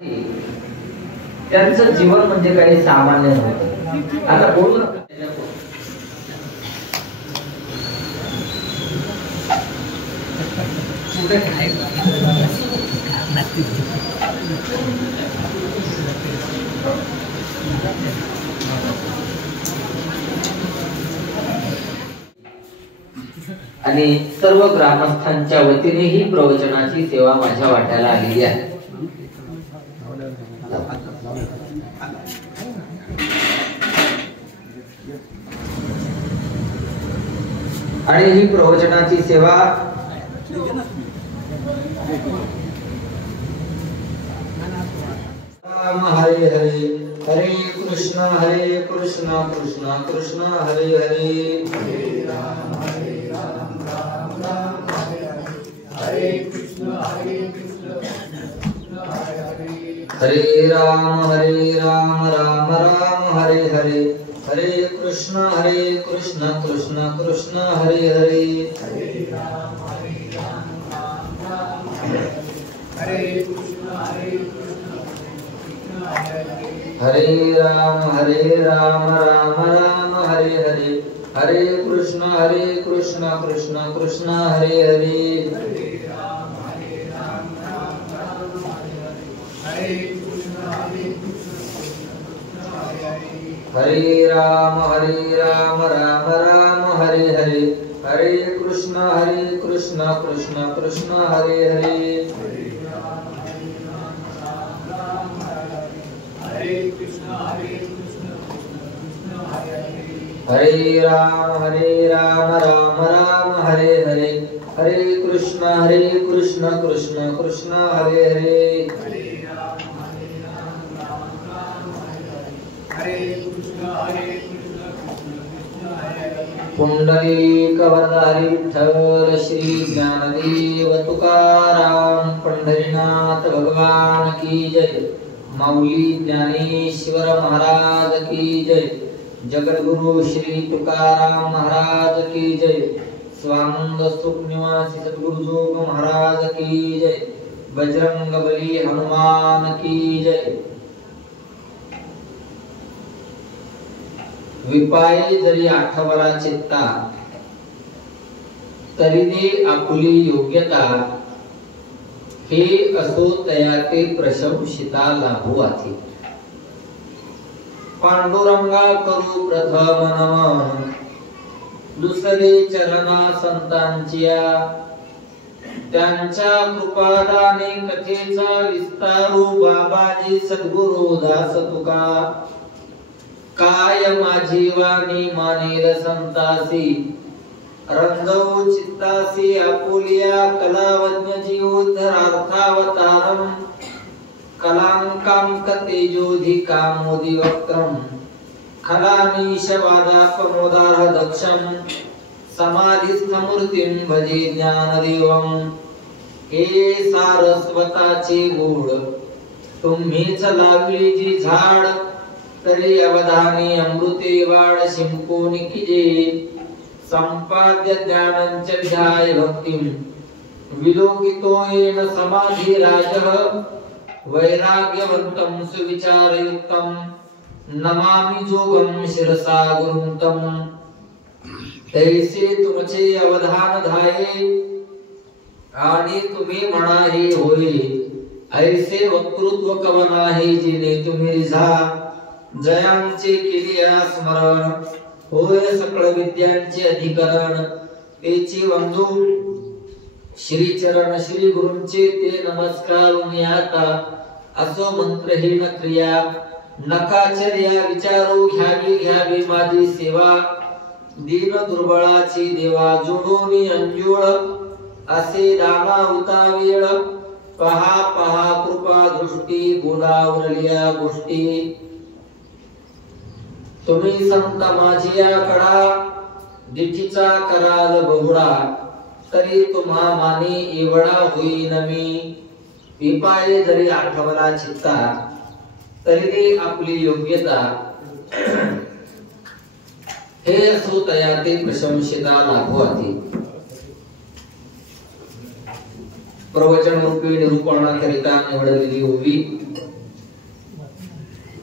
त्यांचं जीवन म्हणजे काही सामान्य नव्हतं. आता बोलू नका. आणि सर्व ग्रामस्थांच्या वतीने ही प्रवचनाची सेवा माझ्या वाट्याला आलेली आहे. आणि ही प्रवचनाची सेवा राम हरे हरे हरे कृष्ण कृष्ण कृष्ण हरे हरे हरे राम राम राम हरे कृष्ण हरे राम राम राम हरे हरे हरे कृष्ण कृष्ण कृष्ण हरे हरे हरे राम राम राम हरे कृष्ण हरे राम राम राम हरे हरे हरे कृष्ण कृष्ण कृष्ण हरे हरे हरे राम राम हरे कृष्ण हरे राम राम राम हरे हरे हरे कृष्ण कृष्ण कृष्ण हरे हरे हरे राम राम राम हरे हरे हरे कृष्ण कृष्ण कृष्ण हरे हरे पुंडलिक वरदारी विठ्ठल श्री ज्ञानदेव तुकाराम पंढरीनाथ भगवान की जय. माऊली ज्ञानेश्वर महाराज की जय. जगद्गुरु श्री तुकाराम महाराज की जय. स्वानंद सुख निवासी सद्गुरु जोग महाराज की जय. बजरंगबली हनुमान की जय. विपाये जरी आठवला चित्ता तरी दे आपुली योग्यता. हे असो तया ते प्रशंसिता लाभू आधी. पांडुरंगा करू प्रथम नमन दुसरे चरणा संतांचिया. त्यांच्या कृपादाने कथेचा विस्तारू बाबाजी सद्गुरु दास तुका. काय माझी वाणी मानेल संतासी रंगवू चित्तासी आपुलिया. कलावज्ञ जीवोद्धरार्थावतारम कलांकांक तेजोधिकामोदी वक्त्रम. खलानीश वादापमोदार दक्षम समाधिस्थ मूर्तिं भजे ज्ञानदेवम. हे सारस्वताचे गोड तुम्हीच लावली जी झाड. तरी अवधानी अमृते वाड शिंपून किजे. संपाद्य ज्ञानंच विधाय भक्तिं विलोकितो येन समाधी राजः. वैराग्यवंतं सुविचारयुक्तं नमामि जोगं शिरसा गुरुंतं. तैसे तुमचे अवधान धाये आणि तुम्ही म्हणा हे होय. ऐसे वक्तृत्व कवन आहे जिने तुम्ही रिझा. जयांचे केलिया स्मरण होय सकळ विद्यांचे अधिकरण. तेची वंदू श्री चरण श्री गुरूंचे ते नमस्कार आता. असो मंत्रहीन क्रिया नकाचर्या विचारो घ्यावी माझी सेवा. दीन दुर्बळाची देवा जोडोनी अंजुळ. असे दामावता वेळ पहा कृपा दृष्टी गुणावरल्या गोष्टी. तुम्ही संत माझिया कडा दिठीचा कराल बहुडा. तरी तुम्हा माने एवढा होईन मी. विपाये जरी आठवला चित्ता तरी दे आपली योग्यता. हे असो तया ते प्रशंसिता लाभो आधी. प्रवचन रूपी निरूपणाकरिता निवडलेली होवी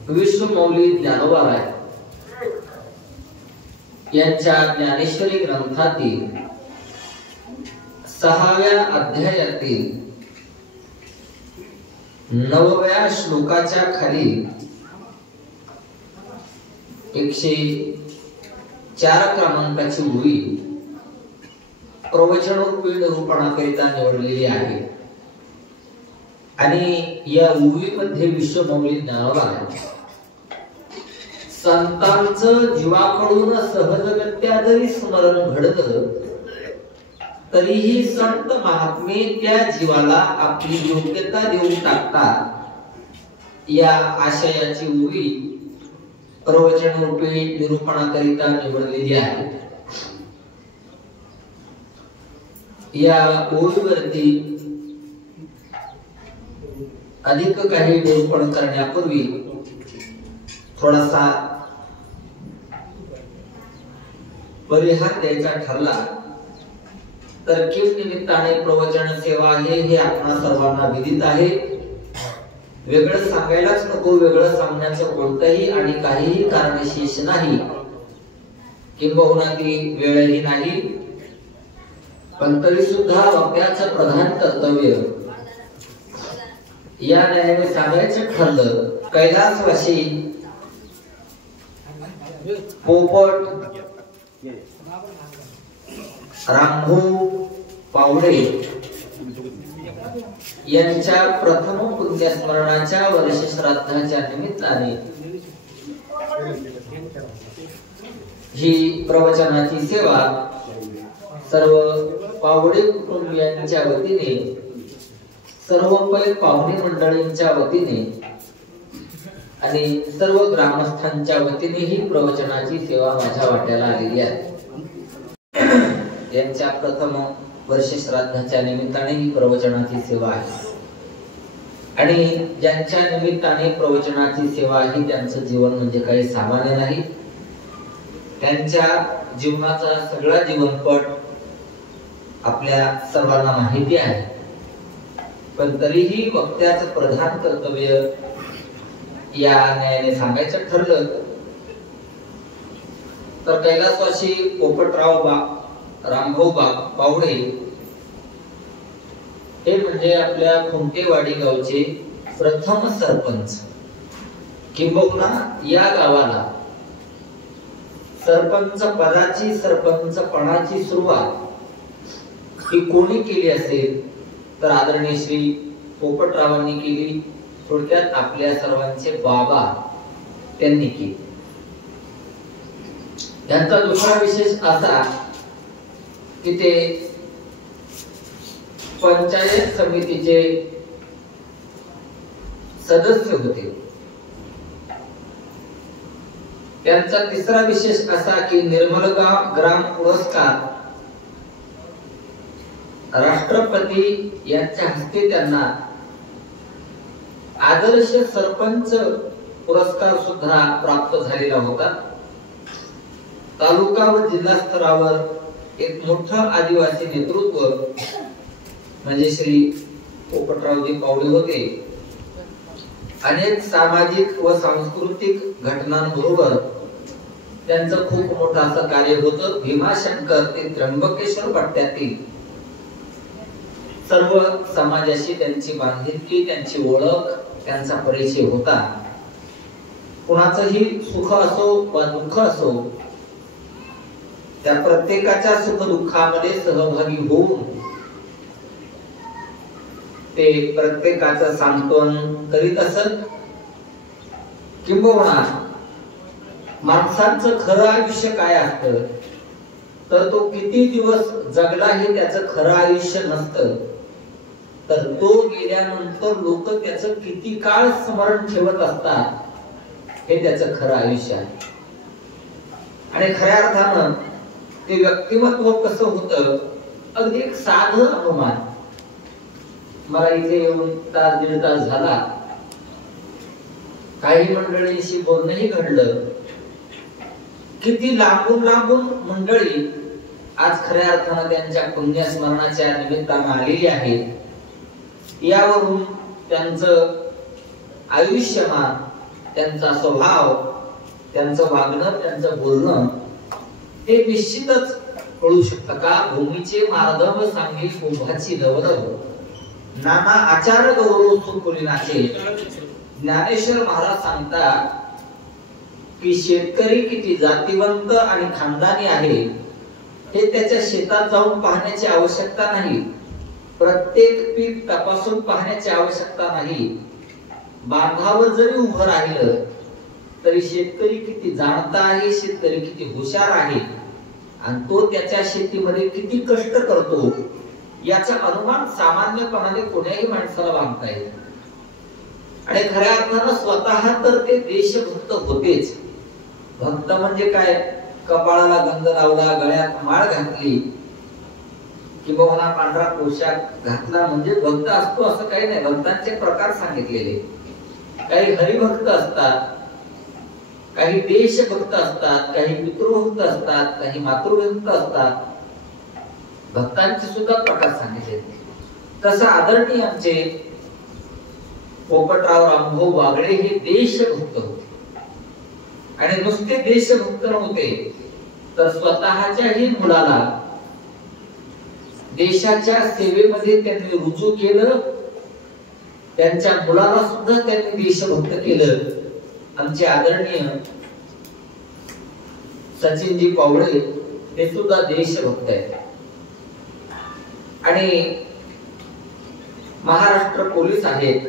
विश्वमौली ज्ञानोबा यांच्या ज्ञानेश्वरी ग्रंथातील 6व्या अध्यायातील 9व्या श्लोकाच्या खाली 104 क्रमांकाची ओळी प्रवचनोपी निरूपणाकरिता निवडलेली आहे आणि या ओळीमध्ये विश्वमौली ज्ञानोबा संतांचं जीवाकडून सहजगत्या जरी स्मरण घडलं तरीही संत महात्मे त्या जीवाला आपली योग्यता देऊन टाकतात या आशयाची ओळी प्रवचन रूपी निरूपणाकरिता निवडलेली आहे। या ओळीवरती अधिक काही निरूपण करण्यापूर्वी थोडासा परिहार द्यायचा ठरला तर किम निमित्ताने प्रवचन सेवा आहे हे आपणा सर्वांना विदित आहे। वेगळं सांगायलाच नको, वेगळं सांगण्याचं कोणतंही आणि काहीही कारणशेष नाही, किंबहुना ती वेळही नाही, पण तरी सुद्धा वक्त्याचं प्रधान कर्तव्य या न्यायाने सांगायचं ठरलं। कैलासवासी पोपट रामभाऊ पावडे यांच्या प्रथम पुण्यस्मरणाच्या वर्ष श्राद्धाच्या निमित्ताने ही प्रवचनाची सेवा सर्व पावडे कुटुंबियांच्या वतीने, सर्व पै पाहुणे मंडळींच्या वतीने आणि सर्व ग्रामस्थांच्या वतीने ही प्रवचनाची सेवा माझ्या वाट्याला आलेली आहे। यांच्या प्रथम वर्ष श्राद्धाच्या निमित्ताने ही प्रवचनाची सेवा आहे आणि ज्यांच्या निमित्ताने प्रवचनाची सेवा आहे त्यांचं जीवन म्हणजे काही सामान्य नाही। त्यांच्या जीवनाचा सगळा जीवनपट आपल्या सर्वांना माहिती आहे, पण तरीही वक्त्याचं प्रधान कर्तव्य या न्यायाने सांगायचं ठरलं तर कैलासवासी पोपटराव रामभाऊ पावडे हे म्हणजे आपल्या खुंटेवाडी गावचे प्रथम सरपंच, किंबहुना या गावाला सरपंच पदाची, सरपंचपणाची सुरुवात ही कोणी केली असेल तर आदरणीय श्री पोपटरावांनी केली। थोडक्यात आपल्या सर्वांचे बाबा त्यांनी केली। त्यांचा दुसरा विशेष असा की ते पंचायत समितीचे सदस्य होते। त्यांचा तिसरा विशेष असा की निर्मलगाव ग्राम पुरस्कार राष्ट्रपती यांच्या हस्ते त्यांना आदर्श सरपंच पुरस्कार सुद्धा प्राप्त झालेला होता। तालुका व जिल्हा स्तरावर एक मोठं आदिवासी नेतृत्व म्हणजे श्री पोपटरावजी पावडे होते। अनेक सामाजिक व सांस्कृतिक घटनांबरोबर त्यांचं खूप मोठं असं कार्य होतं। भीमाशंकर ते त्र्यंबकेश्वर पट्ट्यातील सर्व समाजाशी त्यांची बांधिलकी, त्यांची ओळख, त्यांचा परिचय होता। कुणाचंही सुख असो वा दुःख असो त्या प्रत्येकाच्या सुख दुःखामध्ये सहभागी होऊन ते प्रत्येकाचं सांत्वन करीत असत। किंबहुना माणसाचं खरं आयुष्य काय असतं तर तो किती दिवस जगला हे त्याचं खरं आयुष्य नसतं, तर तो गेल्यानंतर लोक त्याचं किती काळ स्मरण ठेवत असतात हे त्याचं खरं आयुष्य आहे। आणि खऱ्या अर्थानं ते व्यक्तिमत्व कसं होतं अगदी एक साधं अनुमान। मला इथे येऊन तास दीड तास झाला, काही मंडळींशी बोलणंही घडलं, किती लांबून लांबून मंडळी आज खऱ्या अर्थानं त्यांच्या पुण्यस्मरणाच्या निमित्तानं आलेली आहेत। यावरून त्यांचं आयुष्यमान, त्यांचा स्वभाव, त्यांचं वागणं, त्यांचं बोलणं हे निश्चितच कळू शकतं का भूमीचे मार्दव सांगी कुंभाची लवलव नाना आचार गौरव सुकुलीनाचे. ज्ञानेश्वर महाराज सांगतात की शेतकरी किती जातीवंत आणि खानदानी आहे हे त्याच्या शेतात जाऊन पाहण्याची आवश्यकता नाही, प्रत्येक पीक तपासून पाहण्याची आवश्यकता नाही. बांधावर जरी उभं राहिलं तरी शेतकरी किती जाणता आहे, शेतकरी किती हुशार आहे आणि तो त्याच्या शेतीमध्ये किती कष्ट करतो याचा अनुमान सामान्यपणाने कोण्याही माणसाला बांधता येईल. आणि खऱ्या अर्थानं स्वतः तर ते देशभक्त होतेच. भक्त म्हणजे काय, कपाळाला गंध लावला, गळ्यात माळ घातली किंवा पांढरा पोशाख घातला म्हणजे भक्त असतो असं काही नाही. भक्तांचे प्रकार सांगितलेले, काही हरिभक्त असतात, काही देशभक्त असतात, काही पितृभक्त असतात, काही मातृभक्त असतात. भक्तांचे सुद्धा प्रकार सांगितले. तसं आदरणीय आमचे पोपटराव रामभाऊ वागळे हे देशभक्त होते आणि नुसते देशभक्त नव्हते तर स्वतःच्याही मुलाला देशाच्या सेवेमध्ये त्यांनी रुजू केलं, त्यांच्या मुलाला सुद्धा त्यांनी देशभक्त केलं. आमचे आदरणीय सचिनजी पावळे हे सुद्धा देशभक्त आहेत आणि महाराष्ट्र पोलीस आहेत.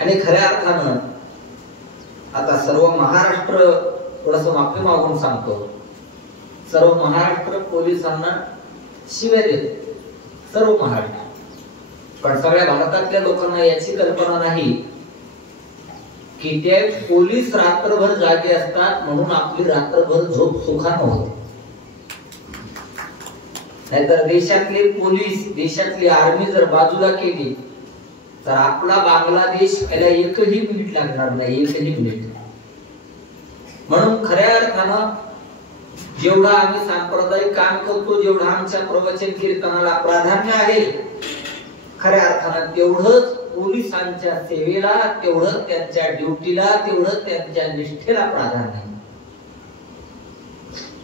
आणि खऱ्या अर्थानं आता सर्व महाराष्ट्र, थोडस माफी मागून सांगतो, सर्व महाराष्ट्र पोलिसांना शिव्या देते, सर्व महाराष्ट्र. पण सगळ्या भारतातल्या लोकांना याची कल्पना नाही की ते पोलीस रात्रभर जागे असतात म्हणून आपली रात्रभर झोप सुखानं होते. नाहीतर देशातले पोलीस, देशातली आर्मी जर बाजूला केली तर आपला बांगलादेश याला एकही मिनिट लागणार नाही, एकही मिनिट. म्हणून खऱ्या अर्थानं जेवढा आम्ही सांप्रदायिक काम करतो, जेवढा आमच्या प्रवचन कीर्तनाला प्राधान्य आहे, खऱ्या अर्थानं तेवढंच पोलिसांच्या सेवेला, तेवढं त्यांच्या ड्युटीला, तेवढं त्यांच्या निष्ठेला प्राधान्य आहे.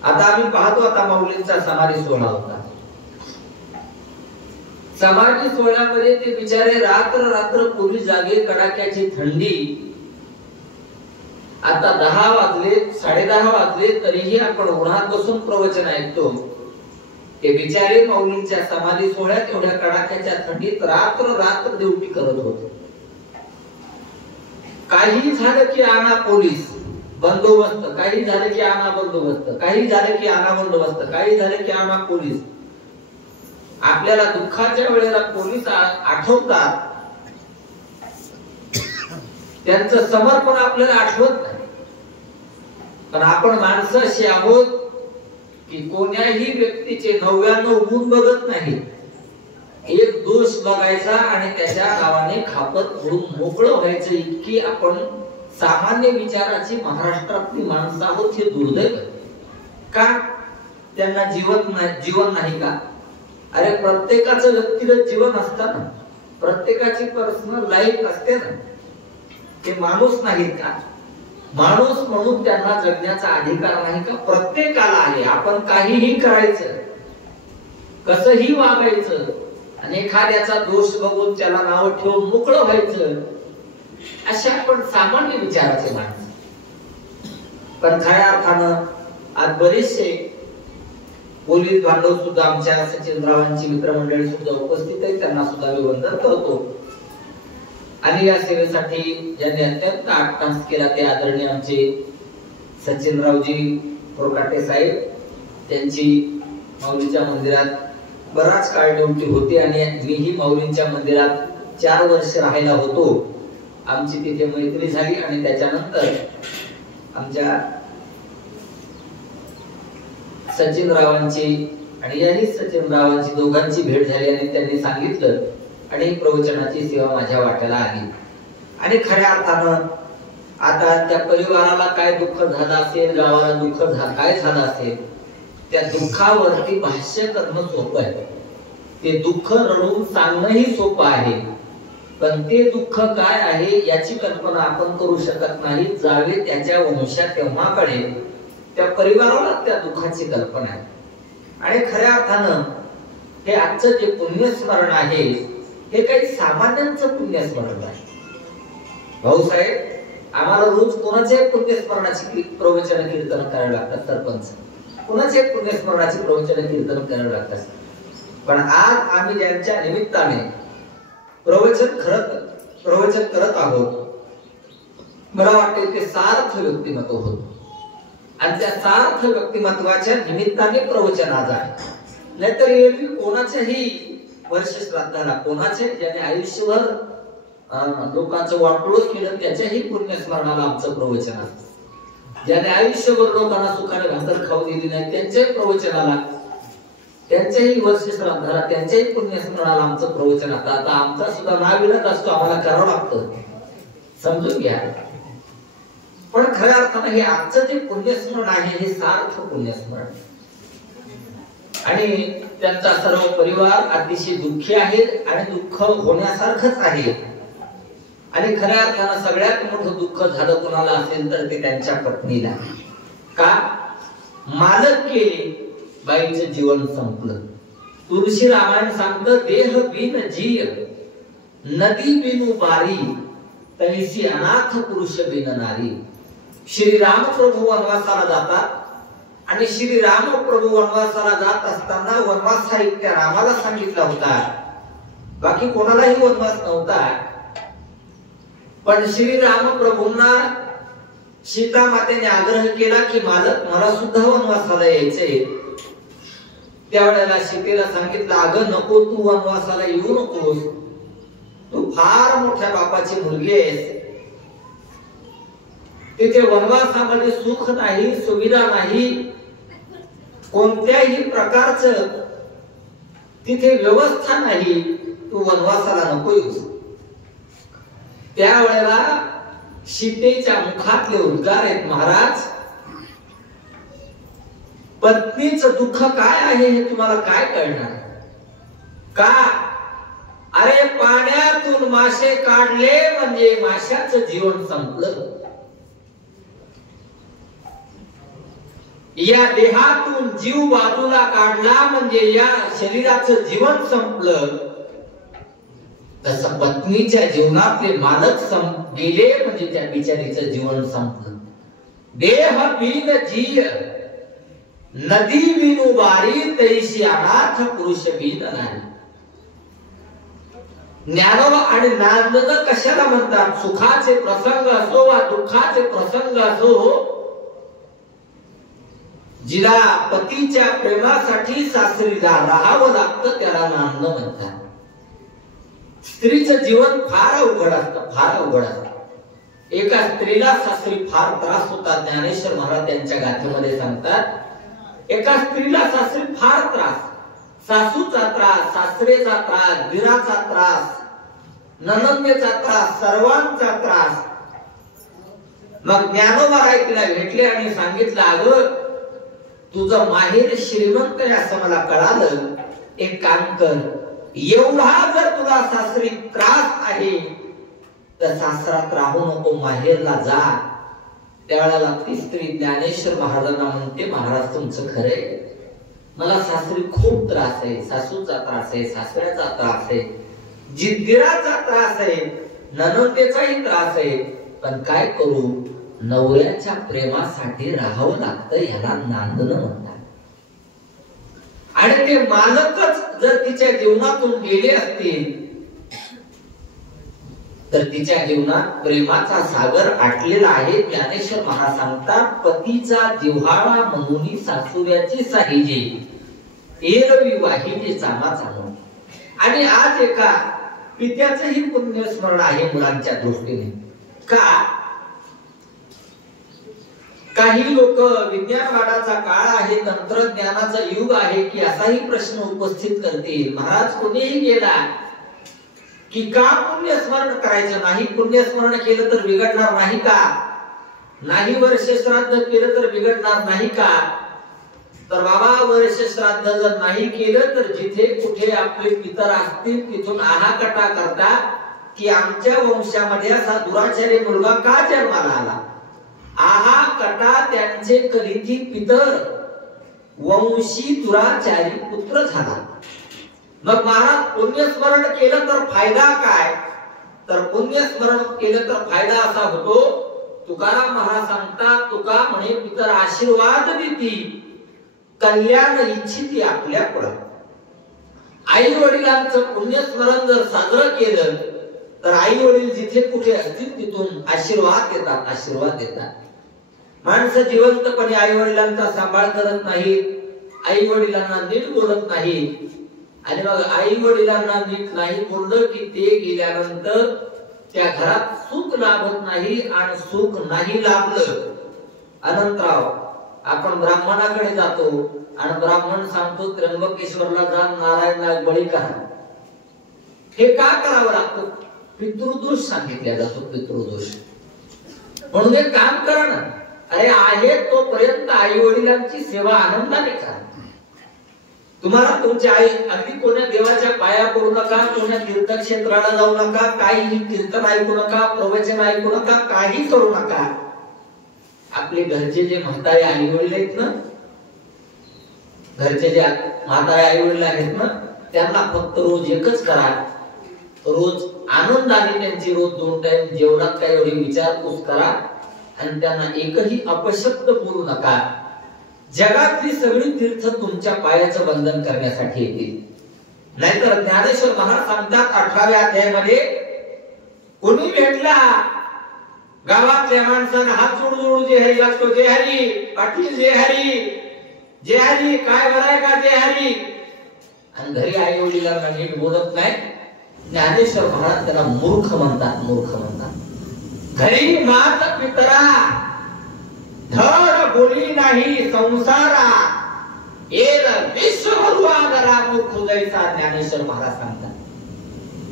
आता आम्ही पाहतो, आता माऊलींचा समाधी सोहळा होता. समाधी सोहळ्यामध्ये ते बिचारे रात्र रात्र पोलीस जागे, कडाक्याची थंडी. आता 10 वाजले, 10:30 वाजले तरीही आपण उन्हात बसून प्रवचन ऐकतो. ते बिचारे माऊलींच्या समाधी सोहळ्यात एवढ्या कडाक्याच्या थंडीत रात्र रात्र ड्युटी करत होते. काही झालं की आणा पोलीस बंदोबस्त, काही झालं की आणा बंदोबस्त, काही झालं की आणा बंदोबस्त, काही झालं की आणा पोलीस. आपल्याला दुःखाच्या वेळेला पोलीस आठवतात, त्यांचं समर्पण आपल्याला आठवत नाही. पण आपण माणसं अशी आहोत की कोण्याही व्यक्तीचे 99 गुण बघत नाही, एक दोष बघायचा आणि त्याच्या नावाने खापत करून मोकळं व्हायचं, इतकी आपण सामान्य विचाराची महाराष्ट्रातली माणसं आहोत. हे दुर्दैव का? त्यांना जीवन नाही का? अरे प्रत्येकाचं व्यक्तिगत जीवन असतं ना, प्रत्येकाची पर्सनल लाईफ असते ना. ते माणूस नाहीत का? माणूस म्हणून त्यांना जगण्याचा अधिकार नाही का? प्रत्येकाला आहे. आपण काहीही करायचं, कसंही वागायचं आणि एखाद्याचा दोष बघून त्याला नाव ठेवून मोकळं व्हायचं, अशा आपण सामान्य विचाराचे माणसं. पण खऱ्या अर्थानं आज बरेचसे पोलीस बांधव सुद्धा, आमच्या सचिनरावांची मित्रमंडळी सुद्धा उपस्थित आहेत, त्यांना सुद्धा मी वंदन करतो. आणि या सेवेसाठी ज्यांनी अत्यंत आटपास केला ते आदरणीय आमचे सचिनरावजी थोरकाटे साहेब. त्यांची माऊलीच्या मंदिरात बराच काळ ड्युटी होती आणि मीही माऊलींच्या मंदिरात 4 वर्ष राहायला होतो. आमची तिथे मैत्री झाली आणि त्याच्यानंतर आमच्या सचिनरावांची आणि याही सचिनरावांची दोघांची भेट झाली आणि त्यांनी सांगितलं आणि प्रवचनाची सेवा माझ्या वाट्याला आली. आणि खऱ्या अर्थानं आता त्या परिवाराला काय दुःख झालं असेल, गावाला दुःख काय झालं असेल, त्या दुःखावरती भाष्य करणं सोपं आहे. ते दुःख रडून सांगणंही सोपं आहे. पण ते दुःख काय आहे याची कल्पना आपण करू शकत नाही. जावे त्याच्या वंशात तेव्हा कळेल, त्या परिवाराला त्या दुःखाची कल्पना आहे. आणि खऱ्या अर्थानं हे आजचं जे पुण्यस्मरण आहे हे काही सामान्यांचं पुण्यस्मरण आहे. भाऊसाहेब, आम्हाला रोज कोणाचे पुण्यस्मरणाची प्रवचन कीर्तन करायला लागतात. सरपंच, कोणाचे पुण्यस्मरणाची प्रवचन कीर्तन करायला लागतात. पण आज आम्ही ज्यांच्या निमित्ताने प्रवचन करत आहोत, मला वाटते ते सार्थ व्यक्तिमत्व होत. आणि त्या सार्थ व्यक्तिमत्वाच्या निमित्ताने प्रवचन आज आहे. नाहीतर एरवी कोणाच्याही वर्ष श्राद्धाला, कोणाचे ज्याने आयुष्यभर लोकांचं वाटोळं केलं त्याच्याही पुण्यस्मरणाला आमचं प्रवचन असतं. ज्याने आयुष्यभर लोकांना सुखाने भाकर खाऊ दिली नाही त्यांच्याही प्रवचनाला, त्यांच्याही वर्ष श्राद्धाला, त्यांच्याही पुण्यस्मरणाला आमचं प्रवचन असतं. आता आमचा सुद्धा नाविलाज असतो, आम्हाला करावं लागतं, समजून घ्या. पण खऱ्या अर्थानं हे आजचं जे पुण्यस्मरण आहे हे सार्थ पुण्यस्मरण. आणि त्यांचा सर्व परिवार अतिशय दुःखी आहे आणि दुःख होण्यासारखंच आहे. आणि खऱ्या अर्थानं सगळ्यात मोठं दुःख झालं कोणाला असेल तर ते त्यांच्या पत्नीला. का? मालक केले, बाईचं जीवन संपलं. तुळशी रामायण सांगतं, देह बिन जीय नदी बिनु बारी, तैसी अनाथ पुरुष बिन नारी. श्रीराम प्रभू वनवासाला जातात आणि श्रीराम प्रभू वनवासाला जात असताना वनवास हा एकट्या रामाला सांगितला होता, बाकी कोणालाही वनवास नव्हता. पण श्रीराम प्रभूंना सीता मातेने आग्रह केला की मालक मला सुद्धा वनवासाला यायचंय. त्यावेळेला सीतेला सांगितलं, अगं नको, तू वनवासाला येऊ नकोस, तू फार मोठ्या बापाची मुलगी आहेस. तिथे वनवासामध्ये सुख नाही, सुविधा नाही, कोणत्याही प्रकारचं तिथे व्यवस्था नाही, तू वनवासाला नको येऊस. त्यावेळेला सीतेच्या मुखातले उद्गार आहेत, महाराज पत्नीचं दुःख काय आहे हे तुम्हाला काय कळणार का? अरे पाण्यातून मासे काढले म्हणजे माशाचं जीवन संपलं. या देहातून जीव बाजूला काढला म्हणजे या शरीराचं जीवन संपलं. तसं पत्नीच्या जीवनातले मालक गेले म्हणजे त्या बिचारीचं जीवन संपलं. देह बिन जीय नदी बिनु बारी, तैसी अनाथ पुरुष बिन नारी. ज्ञानोबा आणि नांदन कशाला म्हणतात? सुखाचे प्रसंग असो वा दुःखाचे प्रसंग असो, जिला पतीच्या प्रेमासाठी सासरीला राहावं लागतं त्याला नांद म्हणतात. स्त्रीचं जीवन फार अवघड असतं, फार अवघड असतं. एका स्त्रीला सासरी फार त्रास होता. ज्ञानेश्वर महाराज त्यांच्या गाथेमध्ये सांगतात, एका स्त्रीला सासरी फार त्रास, सासूचा त्रास, सासरेचा त्रास, दिराचा त्रास, नणंदेचा त्रास, सर्वांचा त्रास. मग ज्ञानोबा राय तिला भेटले आणि सांगितलं, अगं तुझं माहेर श्रीमंत आहे असं मला कळालं, एक काम कर, एवढा जर तुला सासरी त्रास आहे तर सासरात राहू नको, माहेरला जा. त्यावेळेला ती स्त्री ज्ञानेश्वर महाराजांना म्हणते, महाराज तुमचं खरंय, मला सासरी खूप त्रास आहे, सासूचा त्रास आहे, सासऱ्याचा त्रास आहे, जिद्दीराचा त्रास आहे, नणंदेचाही त्रास आहे, पण काय करू, नवऱ्याच्या प्रेमासाठी राहावं लागतं, ह्याला नांदणं म्हणतात. आणि ते मालकच जर तिच्या जीवनातून गेले असतील तर तिच्या जीवनात प्रेमाचा सागर आटलेला आहे. ज्ञानेश्वर महाराज सांगतात, पतीचा जिव्हाळा म्हणून सासुऱ्याची साहिजे, एरवी वाहिजे चामाचा म्हणून. आणि आज एका पित्याचंही पुण्यस्मरण आहे मुलांच्या दृष्टीने. का? काही लोक विज्ञानवादाचा काळ आहे, तंत्रज्ञानाचा युग आहे की असाही प्रश्न उपस्थित करतील. महाराज कोणीही गेला की का पुण्यस्मरण करायचं नाही? पुण्यस्मरण केलं तर बिघडणार नाही का? नाही वर्ष श्राद्ध केलं तर बिघडणार नाही का? तर बाबा वर्ष श्राद्ध जर नाही केलं तर जिथे कुठे आपले पितर असतील तिथून आहाकटा करता की आमच्या वंशामध्ये असा दुराचारी मुलगा का जन्माला आला? आहा कटा त्यांचे कलिती पितर वंशी दुराचारी पुत्र झाला. मग महाराज पुण्यस्मरण केलं तर फायदा काय? तर पुण्यस्मरण केलं तर फायदा असा होतो, तुकाराम महाराज सांगतात, तुका म्हणे पितर आशीर्वाद देती, कल्याण इच्छिती आपल्या कुळात. आई वडिलांचं पुण्यस्मरण जर साजरं केलं तर आई वडील जिथे कुठे असतील तिथून आशीर्वाद देतात, आशीर्वाद देतात. माणसं जिवंतपणे आई वडिलांचा सांभाळ करत नाही, आई वडिलांना नीट बोलत नाही, आणि मग आई वडिलांना नीट नाही बोललं की ते गेल्यानंतर त्या घरात सुख लाभत नाही, आणि सुख नाही लाभलं. अनंतराव आपण ब्राह्मणाकडे जातो आणि ब्राह्मण सांगतो त्र्यंबकेश्वरला जा, नारायणला बळी करा. हे का करावं लागतं? पितृदोष सांगितला जातो, पितृदोष. म्हणून हे काम करा ना. अरे आहे तोपर्यंत आई वडिलांची सेवा आनंदाने करा. तुम्हाला तुमच्या आई अगदी कोण्या देवाच्या पाया पडू नका, कोण्या तीर्थक्षेत्राला जाऊ नका, काही कीर्तन ऐकू नका, प्रवचन ऐकू नका, काही करू नका. आपले घरचे जे म्हातारे आई वडील आहेत ना, घरचे जे म्हातारे आई वडील आहेत ना, त्यांना फक्त रोज एकच करा, रोज आनंदाने त्यांची रोज 2 टाइम जेवणात काही एवढी विचारपूस करा, आणि त्यांना एकही अपशब्द बोलू नका. जगातली सगळी तीर्थ तुमच्या पायाचं बंधन करण्यासाठी येतील. नाहीतर ज्ञानेश्वर महाराज सांगतात 18व्या अध्यायामध्ये, कोणी भेटला गावातल्या माणसाने हात जोडून जे हरी लागतो, जे हरी पाटील, जे हरी, जे हरी, काय बराय का जे हरी, आणि घरी आई वडिलांना नीट बोलत नाही. ज्ञानेश्वर महाराज त्याला मूर्ख म्हणतात, मूर्ख म्हणतात. घरी मात पितरा धड बोली नाही संसारा, एल विश्वभरवादरा मुख उदयचा. ज्ञानेश्वर महाराज सांगतात,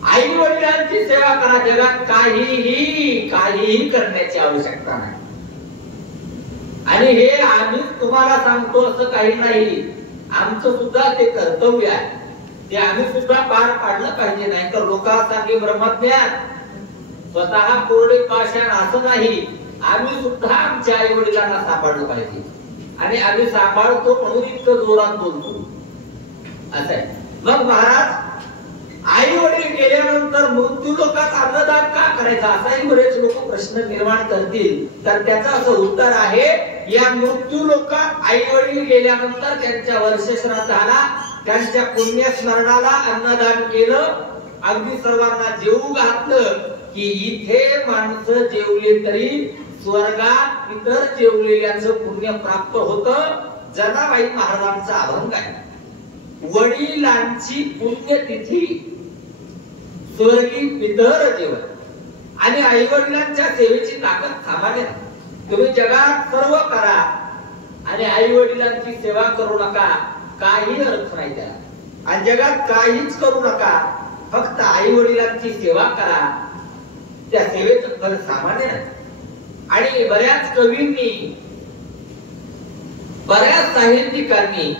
आई वडिलांची सेवा करा. जगात काहीही करण्याची आवश्यकता नाही. आणि हे आम्ही तुम्हाला सांगतो असं काही नाही, आमचं सुद्धा ते कर्तव्य आहे, ते आम्ही सुद्धा पार पाडलं पाहिजे. नाही तर लोकांसाठी ब्रह्मज्ञान, स्वतः कोरडे पाषाण असं नाही. आम्ही सुद्धा आमच्या आई वडिलांना सांभाळलं पाहिजे, आणि आम्ही सांभाळतो म्हणून इतकं जोरात बोलतो असं आहे. मग महाराज आई वडील गेल्यानंतर मृत्यू लोकात अन्नदान का करायचं, असाही बरेच लोक प्रश्न निर्माण करतील. तर त्याचं असं उत्तर आहे, या मृत्यू लोकात आई वडील गेल्यानंतर त्यांच्या वर्षश्राद्धाला, त्यांच्या पुण्यस्मरणाला अन्नदान केलं, अगदी सर्वांना जेवू घातलं की इथे माणसं जेवले तरी स्वर्गात इतर जेवलेल्याचं पुण्य प्राप्त होतं. जनाबाई महाराजांचा अभंग आहे, वडिलांची पुण्यतिथी स्वर्गी पितर जेवण. आणि आई वडिलांच्या सेवेची ताकद सामान्य नाही. तुम्ही जगात सर्व करा आणि आई वडिलांची सेवा करू नका, काही अर्थ नाही त्याला. आणि जगात काहीच करू नका, फक्त आई वडिलांची सेवा करा, त्या सेवेचं फळ सामान्य नाही. आणि बऱ्याच कवींनी, बऱ्याच साहित्यिकांनी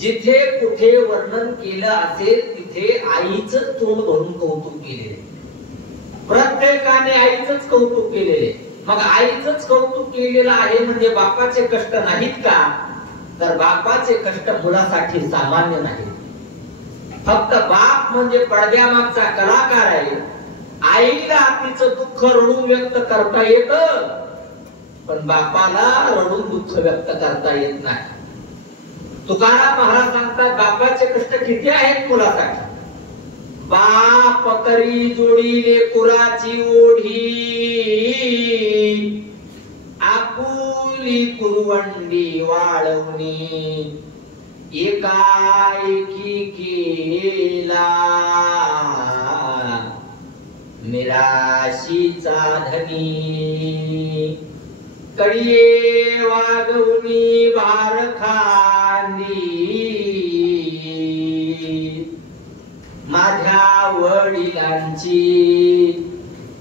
जिथे कुठे वर्णन केलं असेल तिथे आईचं तोंड भरून कौतुक केलेले. प्रत्येकाने आईचंच कौतुक केलेले. मग आईचंच कौतुक केलेलं आहे म्हणजे बापाचे कष्ट नाहीत का? तर बापाचे कष्ट मुलासाठी सामान्य नाही. फक्त बाप म्हणजे पडद्यामागचा कलाकार आहे. आईला तिचं दुःख रडून व्यक्त करता येतं, पण बापाला रडून दुःख व्यक्त करता येत नाही. तुकाराम महाराज सांगतात, बापाचे कष्ट किती आहेत मुलासाठी. बाप करी जोडी लेकुराची ओढी, आपुली कुरवंडी वाळवणी, एकाएकी केला निराशीचा धनी, कडिये वागवणी भार खांदी, माझ्या वडिलांची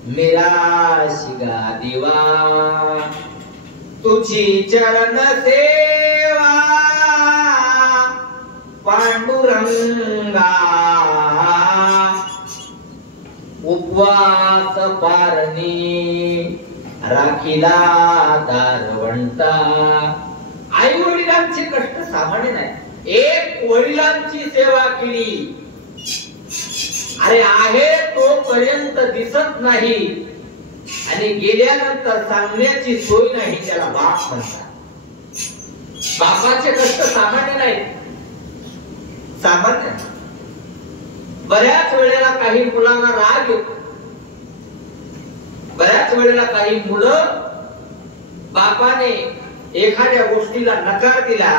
निराशी गा देवा, तुझी चरण सेवा पांडुरंगा, उपवास केला दारवंता. आई वडिलांचे कष्ट सामान्य नाही. एक वडिलांची सेवा केली, अरे आहे तोपर्यंत दिसत नाही आणि गेल्यानंतर सांगण्याची सोय नाही, त्याला बाप म्हणतात. बापाचे कष्ट सामान्य नाही, सामान्य. बऱ्याच वेळेला काही मुलांना राग येतो, बऱ्याच वेळेला काही मुलं बापाने एखाद्या गोष्टीला नकार दिला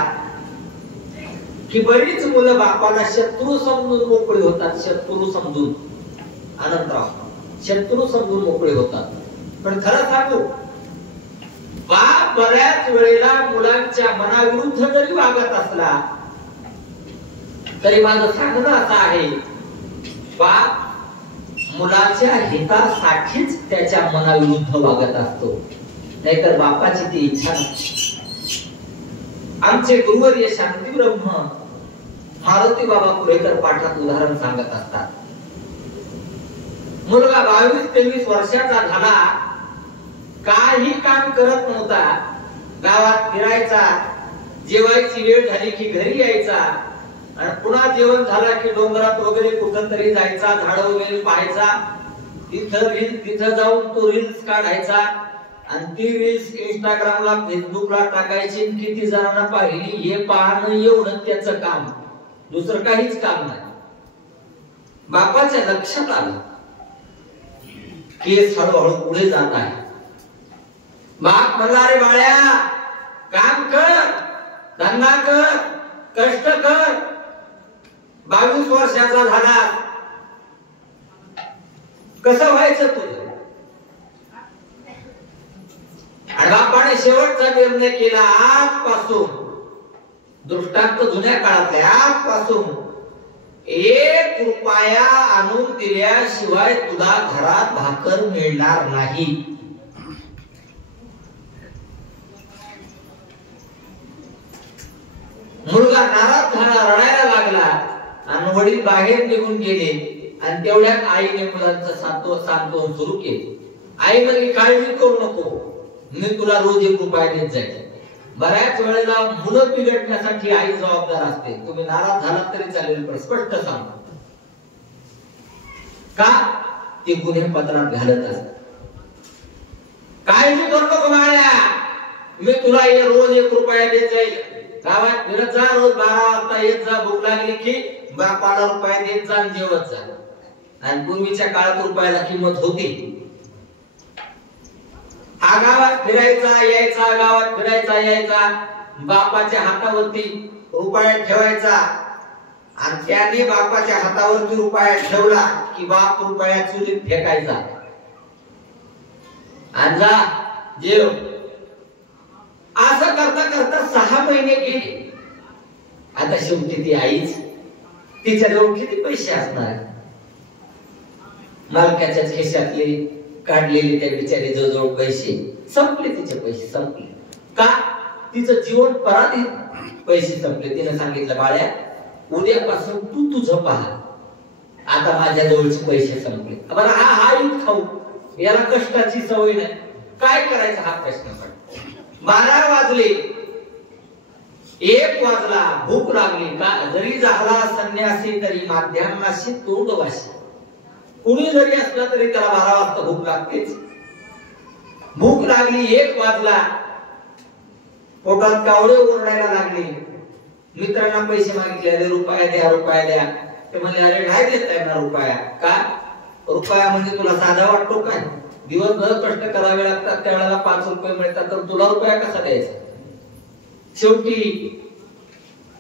की बरीच मुलं बापाला शत्रू समजून मोकळे होतात. शत्रू समजून, आनंदराव, शत्रू समजून मोकळे होतात. पण खरं सांगू, बाप बऱ्याच वेळेला मुलांच्या मनाविरुद्ध जरी वागत असला तरी माझं सांगणं असं आहे, बाप मुलाच्या हितासाठीच त्याच्या मनाविरुद्ध वागत असतो, नाहीतर बापाची ती इच्छा नसते. आमचे गुरुवर्य शांती ब्रह्म मारुती बाबा कुरेकर पाठात उदाहरण सांगत असतात. मुलगा 22-23 वर्षाचा झाला, काही काम करत नव्हता, गावात फिरायचा, जेवायची वेळ झाली की घरी यायचा आणि पुन्हा जेवण झाला की डोंगरात वगैरे कुठं तरी जायचा, झाडं वगैरे पाहायचा, तिथं जाऊन तो रील्स काढायचा आणि ती रील्स इंस्टाग्रामला फेसबुकला टाकायची. किती जणांना पाहिली हे पाहणं एवढं त्याचं काम, दुसरं काहीच काम नाही. बापाच्या लक्षात आलं केस हळूहळू पुढे जात आहे. बाप म्हणला, अरे बाळ्या काम कर, धंदा कर, कष्ट कर. 22 वर्षाचा झाला, कसं व्हायचं तुझं? आणि बापाने शेवटचा निर्णय केला, आजपासून, दृष्टांत जुन्या काळातले, आजपासून 1 रुपया आणून दिल्याशिवाय तुला घरात भाकर मिळणार नाही. मुलगा नाराज झाला, रडायला लागला आणि वडील बाहेर निघून गेले आणि तेवढ्यात आईने मुलांचं सांत्वन सुरू केले. आई म्हणली, काळजी करू नको, मी तुला रोज 1 रुपया देत जाईल. बऱ्याच वेळेला मुलं बिघडण्यासाठी आई जबाबदार असते. तुम्ही नाराज झालात तरी चालेल, पण स्पष्ट सांगा का ते गुन्हे पत्रात घालत असतात. काळजी करू नको बाळ्या, मी तुला रोज 1 रुपया देत जाईल. गावात फिरत जा, रोज 12 वाजता येत जा, भूक लागली की बापाला रुपया देत जा आणि जेवत जा. आणि पूर्वीच्या काळात रुपयाला किंमत होती. हा गावात फिरायचा यायचा, गावात फिरायचा यायचा, बापाच्या हातावरती रुपया ठेवायचा आणि त्याने बापाच्या हातावरती रुपया ठेवला की बाप रुपया चुलीत फेकायचा आणि जा जेव. असं करता करता 6 महिने गेले. आता शेवटी ती आईच, तिच्याजवळ किती पैसे असणार? मालकाच्याच खिशातले काढलेले त्या बिचारी जवळ पैसे संपले, तिचे पैसे संपले. का? तिचं जीवन पराधीन, पैसे संपले. तिने सांगितलं, बाळ्या उद्यापासून तू तुझं पहा, आता माझ्या जवळचे पैसे संपले. बरं, हा ईद खाऊ, याला कष्टाची सवय नाही, काय करायचं हा प्रश्न पडला. 12 वाजले, 1 वाजला, भूक लागली. का जरी झाला संन्यासी तरी माध्यान्नाशी तोंडवाशी. कुणी जरी असला तरी त्याला 12 वाजता भूक लागतेच. भूक लागली, 1 वाजला, पोटात कावळे ओरडायला लागले. मित्रांना पैसे मागितले, अरे रुपया द्या, रुपया द्या. ते म्हणले, अरे नाही देता येणार रुपया. का? रुपया म्हणजे तुला साधा वाटतो काय? दिवसभर कष्ट करावे लागतात, त्यावेळेला 5 रुपये मिळतात, तर तुला रुपया कसा द्यायचा? शेवटी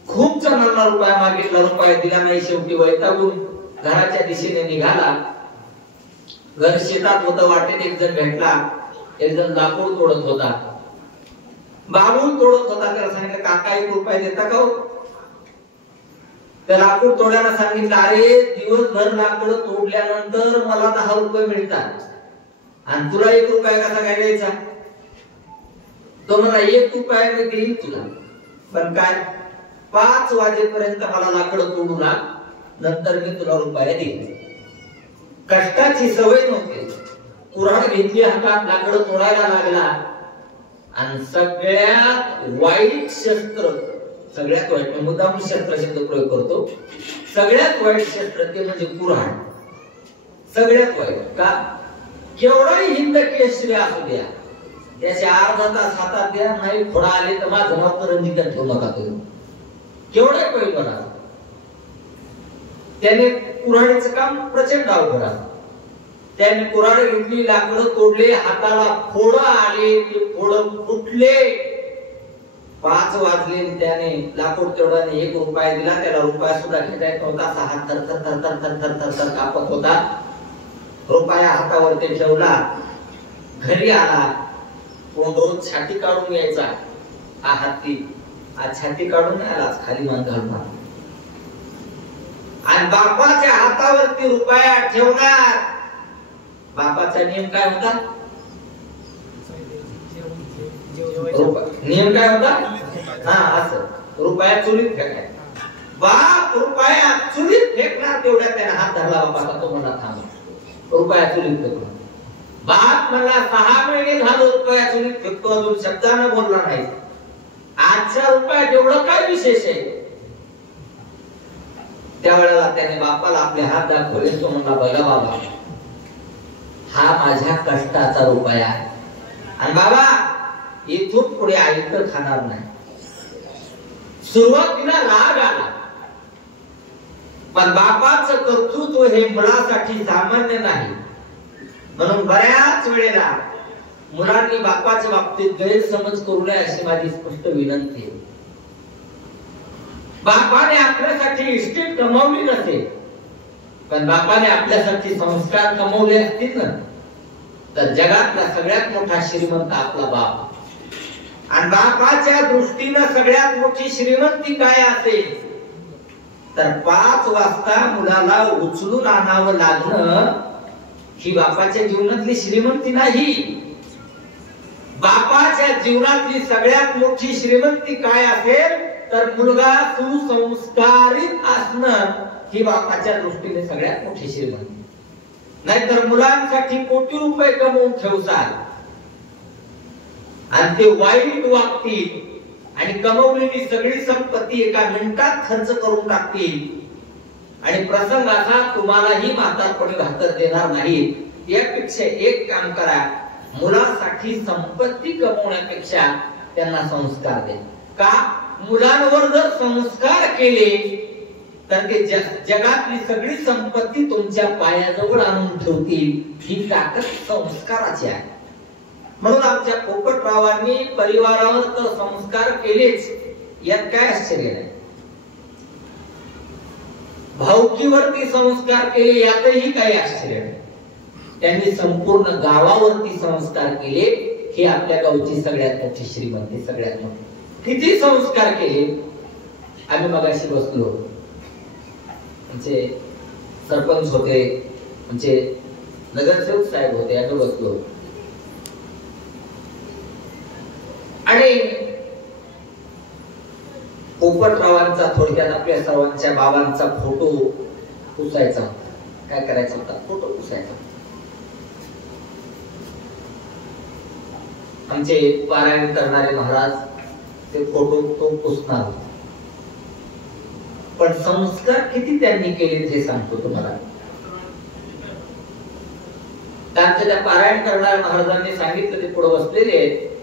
खूप जणांना रुपया मागितला, रुपया दिला नाही. शेवटी वैतागून घराच्या दिशेने निघाला. घर शेतात होतं, वाटेत एक जण भेटला. एक जण लाकूड तोडत होता, बाबूळ तोडत होता. त्याला सांगितलं, काका 1 रुपया देता का? त्या लाकूड तोड्याला सांगितलं, अरे दिवसभर लाकूड तोडल्यानंतर मला 10 रुपये मिळतात आणि तुला 1 रुपया कसा काय द्यायचा? तो म्हणला, 1 रुपया मी देईन तुला, पण काय 5 वाजेपर्यंत मला लाकडं तोडू ना, नंतर मी तुला रुपया देईन. कष्टाची सवय नव्हती, कुऱ्हाड घेतली हातात, लाकडं तोडायला लागला आणि सगळ्यात वाईट शस्त्र, सगळ्यात वाईट, मुद्दाम शस्त्र शब्द प्रयोग करतो, सगळ्यात वाईट शस्त्र ते म्हणजे कुऱ्हाड. सगळ्यात वाईट का? केवढाही हिंद केसरी असू द्या, त्याचे अर्धा तास हातात द्या, नाही फोडा आले तर माझं नाव तर रणजित ठेवू नका तुम्ही. केवढा पैलवान आहे, त्याने कुऱ्हाडीचं काम प्रचंड अवघड आहे. त्याने कुऱ्हाड घेतली, लाकडं तोडले, हाताला फोड आले, ते फोड फुटले. 5 वाजले, त्याने लाकूड तेवढ्याने 1 रुपया दिला, त्याला रुपया सुद्धा घेता येत नव्हता. हात थर थर थर थर थर थर थर कापत होता. रुपया हातावरती ठेवला, घरी आला. कोण रोज छाती काढून यायचा, हा हत्ती आज छाती काढून आला, खाली मान घालणार आणि बापाच्या हातावरती रुपया ठेवणार. बापाचा नियम काय होता? नियम काय होता? हा, असं रुपया चुलीत फेकाय. बाप रुपया चुलीत फेकणार, तेवढ्या त्याने हात धरला बापाचा. तो म्हणला थांब, रुपया चुलीत फेकणार. बाप मला 6 महिने झालं रुपया चुलीत फेकतो, अजून शब्दानं बोलला नाही. आजचा रुपया तेवढं काय विशेष आहे? त्यावेळेला त्याने बापाला आपले हात दाखवले. तो म्हणला बघा बाबा, हा माझ्या कष्टाचा रुपया आहे आणि बाबा इथून पुढे आयत खाणार नाही. सुरुवातीला राग आला, पण बापाचं कर्तृत्व हे मुलासाठी सामान्य नाही. म्हणून बऱ्याच वेळेला मुलांनी बापाच्या बाबतीत गैरसमज करू नये अशी माझी स्पष्ट विनंती आहे. बापाने आपल्यासाठी इस्टेट कमावली नसेल, पण बापाने आपल्यासाठी संस्कार कमवले असतील ना, तर जगातला सगळ्यात मोठा श्रीमंत आपला बाप. आणि बापाच्या दृष्टीने सगळ्यात मोठी श्रीमंती काय असेल तर 5 वाजता मुलाला उचलून आणावं लागणं ही बापाच्या जीवनातली श्रीमंती नाही. बापाच्या जीवनातली सगळ्यात मोठी श्रीमंती काय असेल तर मुलगा सुसंस्कारित असणं ही बापाच्या दृष्टीने सगळ्यात मोठी श्रीमंती. नाहीतर मुलांसाठी कोटी रुपये कमवून ठेवसाल आणि ते वाईट वागतील आणि कमवलेली सगळी संपत्ती एका मिनिटात खर्च करून टाकतील आणि प्रसंग असा तुम्हालाही म्हातारपणी भाकर देणार नाही. यापेक्षा एक काम करा, मुलासाठी संपत्ती कमवण्यापेक्षा त्यांना संस्कार द्या. का? मुलांवर जर संस्कार केले तर ते जगातली सगळी संपत्ती तुमच्या पायाजवळ आणून ठेवतील. ही ताकद संस्काराची आहे. म्हणून आमच्या पोपटरावांनी परिवारावर तर संस्कार केलेच, यात काय आश्चर्य नाही. भावकीवरती संस्कार केले, यातही काही आश्चर्य नाही. त्यांनी संपूर्ण गावावरती संस्कार केले, ही आपल्या गावची सगळ्यात मोठी श्रीमंती, सगळ्यात मोठी. किती संस्कार केले. आम्ही मगाशी बसलो, म्हणजे सरपंच होते, म्हणजे नगरसेवक साहेब होते, आम्ही बसलो आणि पोपटरावांचा, थोडक्यात आपल्या सर्वांच्या बाबांचा फोटो पुसायचा. काय करायचा होता? फोटो पुसायचा. आमचे पारायण करणारे महाराज ते फोटो तो पुसणार. पण संस्कार किती त्यांनी केले हे सांगतो तुम्हाला. त्या पारायण करणाऱ्या महाराजांनी सांगितलं, ते पुढे बसलेले,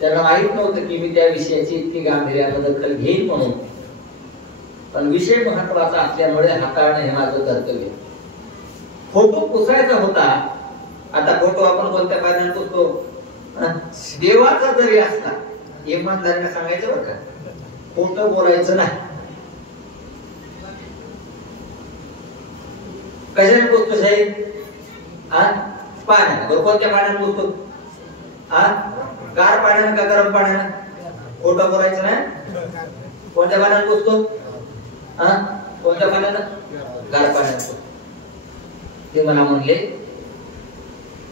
त्यांना माहित नव्हतं की मी त्या विषयाची इतकी गांभीर्याने दखल घेईन म्हणून, पण विषय महत्वाचा असल्यामुळे हाताळणं हे माझं कर्तव्य. फोटो पुसायचा होता. आता फोटो आपण कोणत्या पाण्यात पुसतो? देवाचा जरी असला, इमानदारीने सांगायचं बरं का, खोटं बोलायचं नाही. कशाने पुसतो साहेब? पाण्याने. कोणत्या पाण्याने पुसतो? गार पाण्याने का गरम पाण्याने? खोटं बोलायचं नाही. कोणत्या पाण्याने पुसतो? कोणत्या पाण्याने? गार पाण्याने. ते मला म्हणले,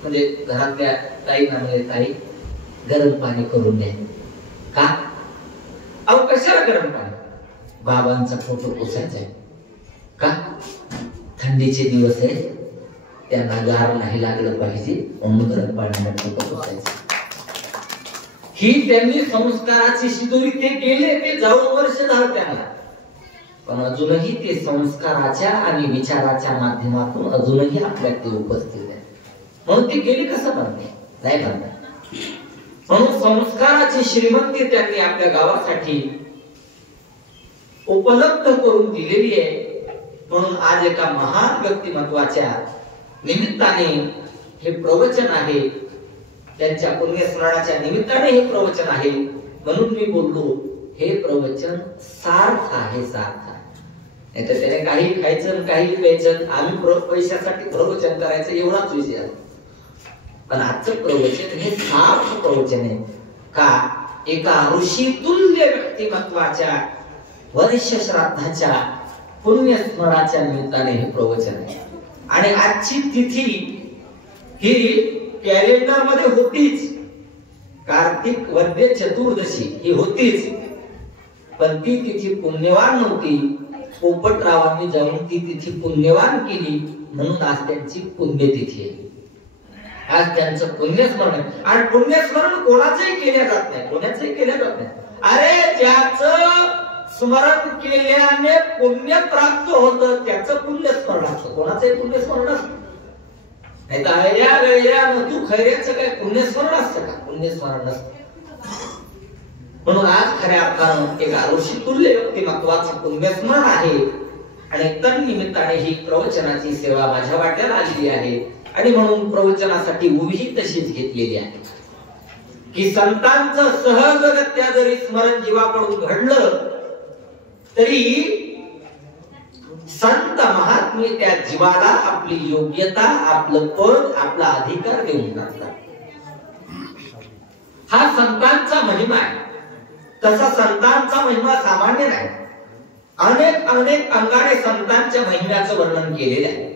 म्हणजे घरातल्या ताईंना म्हणले, ताई गरम पाणी करून द्या. का? अहो कशाला गरम पाणी? बाबांचा फोटो पुसायचा आहे. का? थंडीचे दिवस आहे, त्यांना गार नाही लागलं पाहिजे म्हणून गरम पाण्याने बसायचं. ही त्यांनी संस्काराची शिदोरी ते केले, ते जाऊन वर्ष झालं त्यांना, पण अजूनही ते संस्काराच्या आणि विचाराच्या माध्यमातून अजूनही आपल्यात ते उपस्थित आहे. म्हणून ते गेले कसं बनते नाही बनणार. म्हणून संस्काराची श्रीमंती त्यांनी आपल्या गावासाठी उपलब्ध करून दिलेली आहे. म्हणून आज एका महान व्यक्तिमत्वाच्या निमित्ताने हे प्रवचन आहे, त्यांच्या पुण्यस्मरणाच्या निमित्ताने हे प्रवचन आहे. म्हणून मी बोललो हे प्रवचन सार्थ आहे, सार्थ आहे. नाही तर त्याने काही खायचं काही प्यायचं, आम्ही पैशासाठी प्रवचन करायचं एवढाच विषय आहे. पण आजचं प्रवचन हे सार्थ प्रवचन आहे का एका ऋषी तुल्य व्यक्तिमत्वाच्या वर्ष श्राद्धाच्या पुण्यस्मरणाच्या निमित्ताने हे प्रवचन आहे. आणि आजची तिथी ही कॅलेंडर मध्ये होतीच, कार्तिक वद्य चतुर्दशी ही होतीच, पण ती तिथी पुण्यवान नव्हती. पोपटरावांनी जाऊन ती तिथी पुण्यवान केली म्हणून आज त्यांची पुण्यतिथी आहे. आज त्यांचं पुण्यस्मरण आहे. आणि पुण्यस्मरण कोणाचंही केलं जात नाही, कोणाचंही केलं जात नाही. अरे ज्याचं स्मरण केल्याने पुण्य प्राप्त होतं त्याचं पुण्यस्मरण असतं, कोणाचंही पुण्यस्मरण असतं नाही. तर अया गया तू खैर्याचं काय पुण्यस्मरण असतं का? पुण्यस्मरण नसतं. म्हणून आज खऱ्या अर्थानं एका ऋषी तुल्य व्यक्तिमत्वाचं पुण्यस्मरण आहे. आणि तन्निमित्ताने ही प्रवचनाची सेवा माझ्या वाट्याला आलेली आहे. आणि म्हणून प्रवचनासाठी उभी तशीच घेतलेली आहे की संतांचं सहजगत्या जरी स्मरण जीवाकडून घडलं तरी संत महात्मे त्या जीवाला आपली योग्यता, आपलं पद, आपला अधिकार देऊन टाकतात. हा संतांचा महिमा आहे. तसा संतांचा महिमा सामान्य नाही. अनेक अनेक अंगाने संतांच्या महिम्याचं वर्णन केलेलं आहे.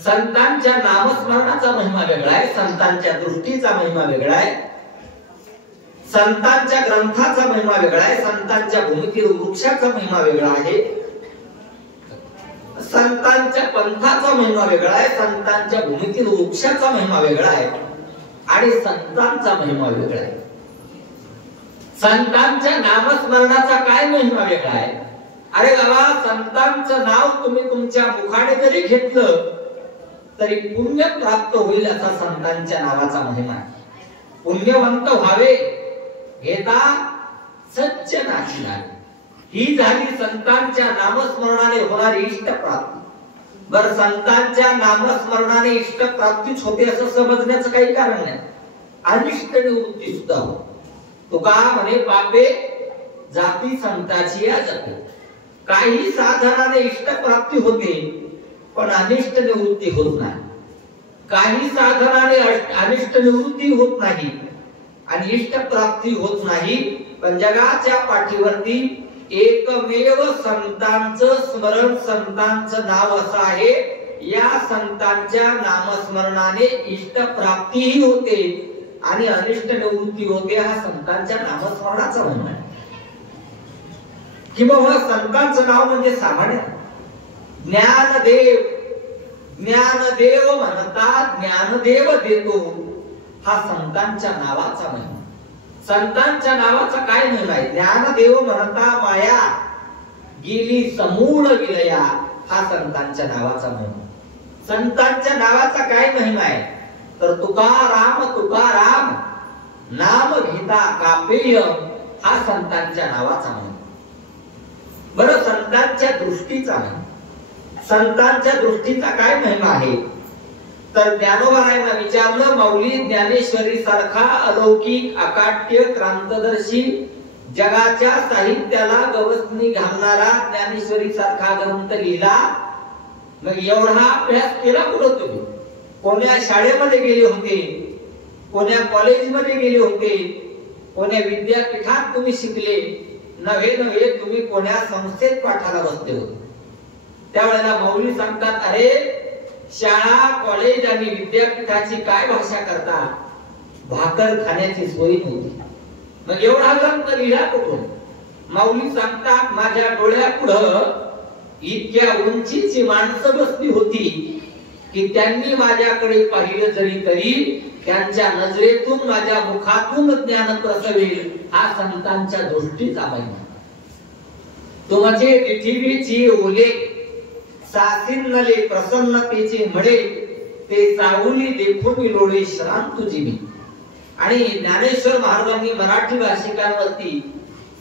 संतांच्या नामस्मरणाचा महिमा वेगळा आहे, संतांच्या दृष्टीचा महिमा वेगळा आहे, संतांच्या ग्रंथाचा महिमा वेगळा आहे, संतांच्या भूमिकेत वृक्षाचा महिमा वेगळा आहे, संतांच्या पंथाचा महिमा वेगळा आहे, संतांच्या भूमिकेत वृक्षाचा महिमा वेगळा आहे आणि संतांचा महिमा वेगळा आहे. संतांच्या नामस्मरणाचा काय महिमा वेगळा आहे? अरे बाबा, संतांचं नाव तुम्ही तुमच्या मुखाने जरी घेतलं तरी पुण्य प्राप्त होईल असा संतांच्या नावाचा महिमा आहे. पुण्यवंत व्हावे हेता सज्जनाची नावे, ही झाली संतांच्या नामस्मरणाने होणारी इष्ट प्राप्ती. बर, संतांच्या नामस्मरणाने इष्ट प्राप्तीच होते असं समजण्याचं काही कारण नाही. अनिष्ट निवृत्ती सुद्धा हो. तुका म्हणे पापे जाती संताची या जाते. काही साधनाने इष्ट प्राप्ती होते पण अनिष्ट निवृत्ती होत नाही. काही साधनाने अनिष्ट निवृत्ती होत नाही आणि इष्ट प्राप्ती होत नाही. पण जगाच्या पाठीवरती एकमेव संतांचं स्मरण, संतांचं नाव असं आहे, या संतांच्या नामस्मरणाने इष्ट प्राप्तीही होते आणि अनिष्ट निवृत्ती होते. हा संतांच्या नामस्मरणाचा महिमा आहे. किंवा संतांचं नाव म्हणजे सामान्य ज्ञानदेव, ज्ञानदेव म्हणतात, ज्ञानदेव देतो, हा संतांच्या नावाचा महिमा. संतांच्या नावाचा काय महिमा आहे? ज्ञानदेव म्हणता माया गेली समूळ विलया, हा संतांच्या नावाचा महिमा. संतांच्या नावाचा काय महिमा आहे? तर तुकाराम तुकाराम नाम घेता कापेय, हा संतांच्या नावाचा महिमा. बरं, संतांच्या दृष्टीचा महिमा, संतांच्या दृष्टीचा काय महिमा आहे? तर ज्ञानोबारायांना विचारलं, माऊली ज्ञानेश्वरी सारखा अलौकिक अकाट्य क्रांतदर्शी जगाच्या साहित्याला गवसणी घालणारा ज्ञानेश्वरी सारखा ग्रंथ लिहिला, मग एवढा अभ्यास केला कुठं तुम्ही? कोण्या शाळेमध्ये गेले होते, कोण्या कॉलेजमध्ये गेले होते, कोण्या विद्यापीठात तुम्ही शिकले? नव्हे नव्हे, तुम्ही कोण्या संस्थेत पाठाला बसले होते? त्यावेळेला माऊली सांगतात, अरे शाळा, कॉलेज आणि विद्यापीठाची काय भाषा करता? भाकर खाण्याची सोय नव्हती, मग एवढा ग्रंथ लिहिला कुठून? माऊली सांगतात, माझ्या डोळ्यापुढं इतक्या उंचीची माणसं बसली होती की त्यांनी माझ्याकडे पाहिलं जरी तरी त्यांच्या नजरेतून माझ्या मुखातून ज्ञान प्रसवेल, हा संतांच्या दृष्टीचा महिमा. तुमचे पृथ्वीची ओले सासिन्नले प्रसन्नतेचे मळे, ते चावली देखून लोळे श्राम तुझी मी. आणि ज्ञानेश्वर महाराजांनी मराठी भाषिकांवरती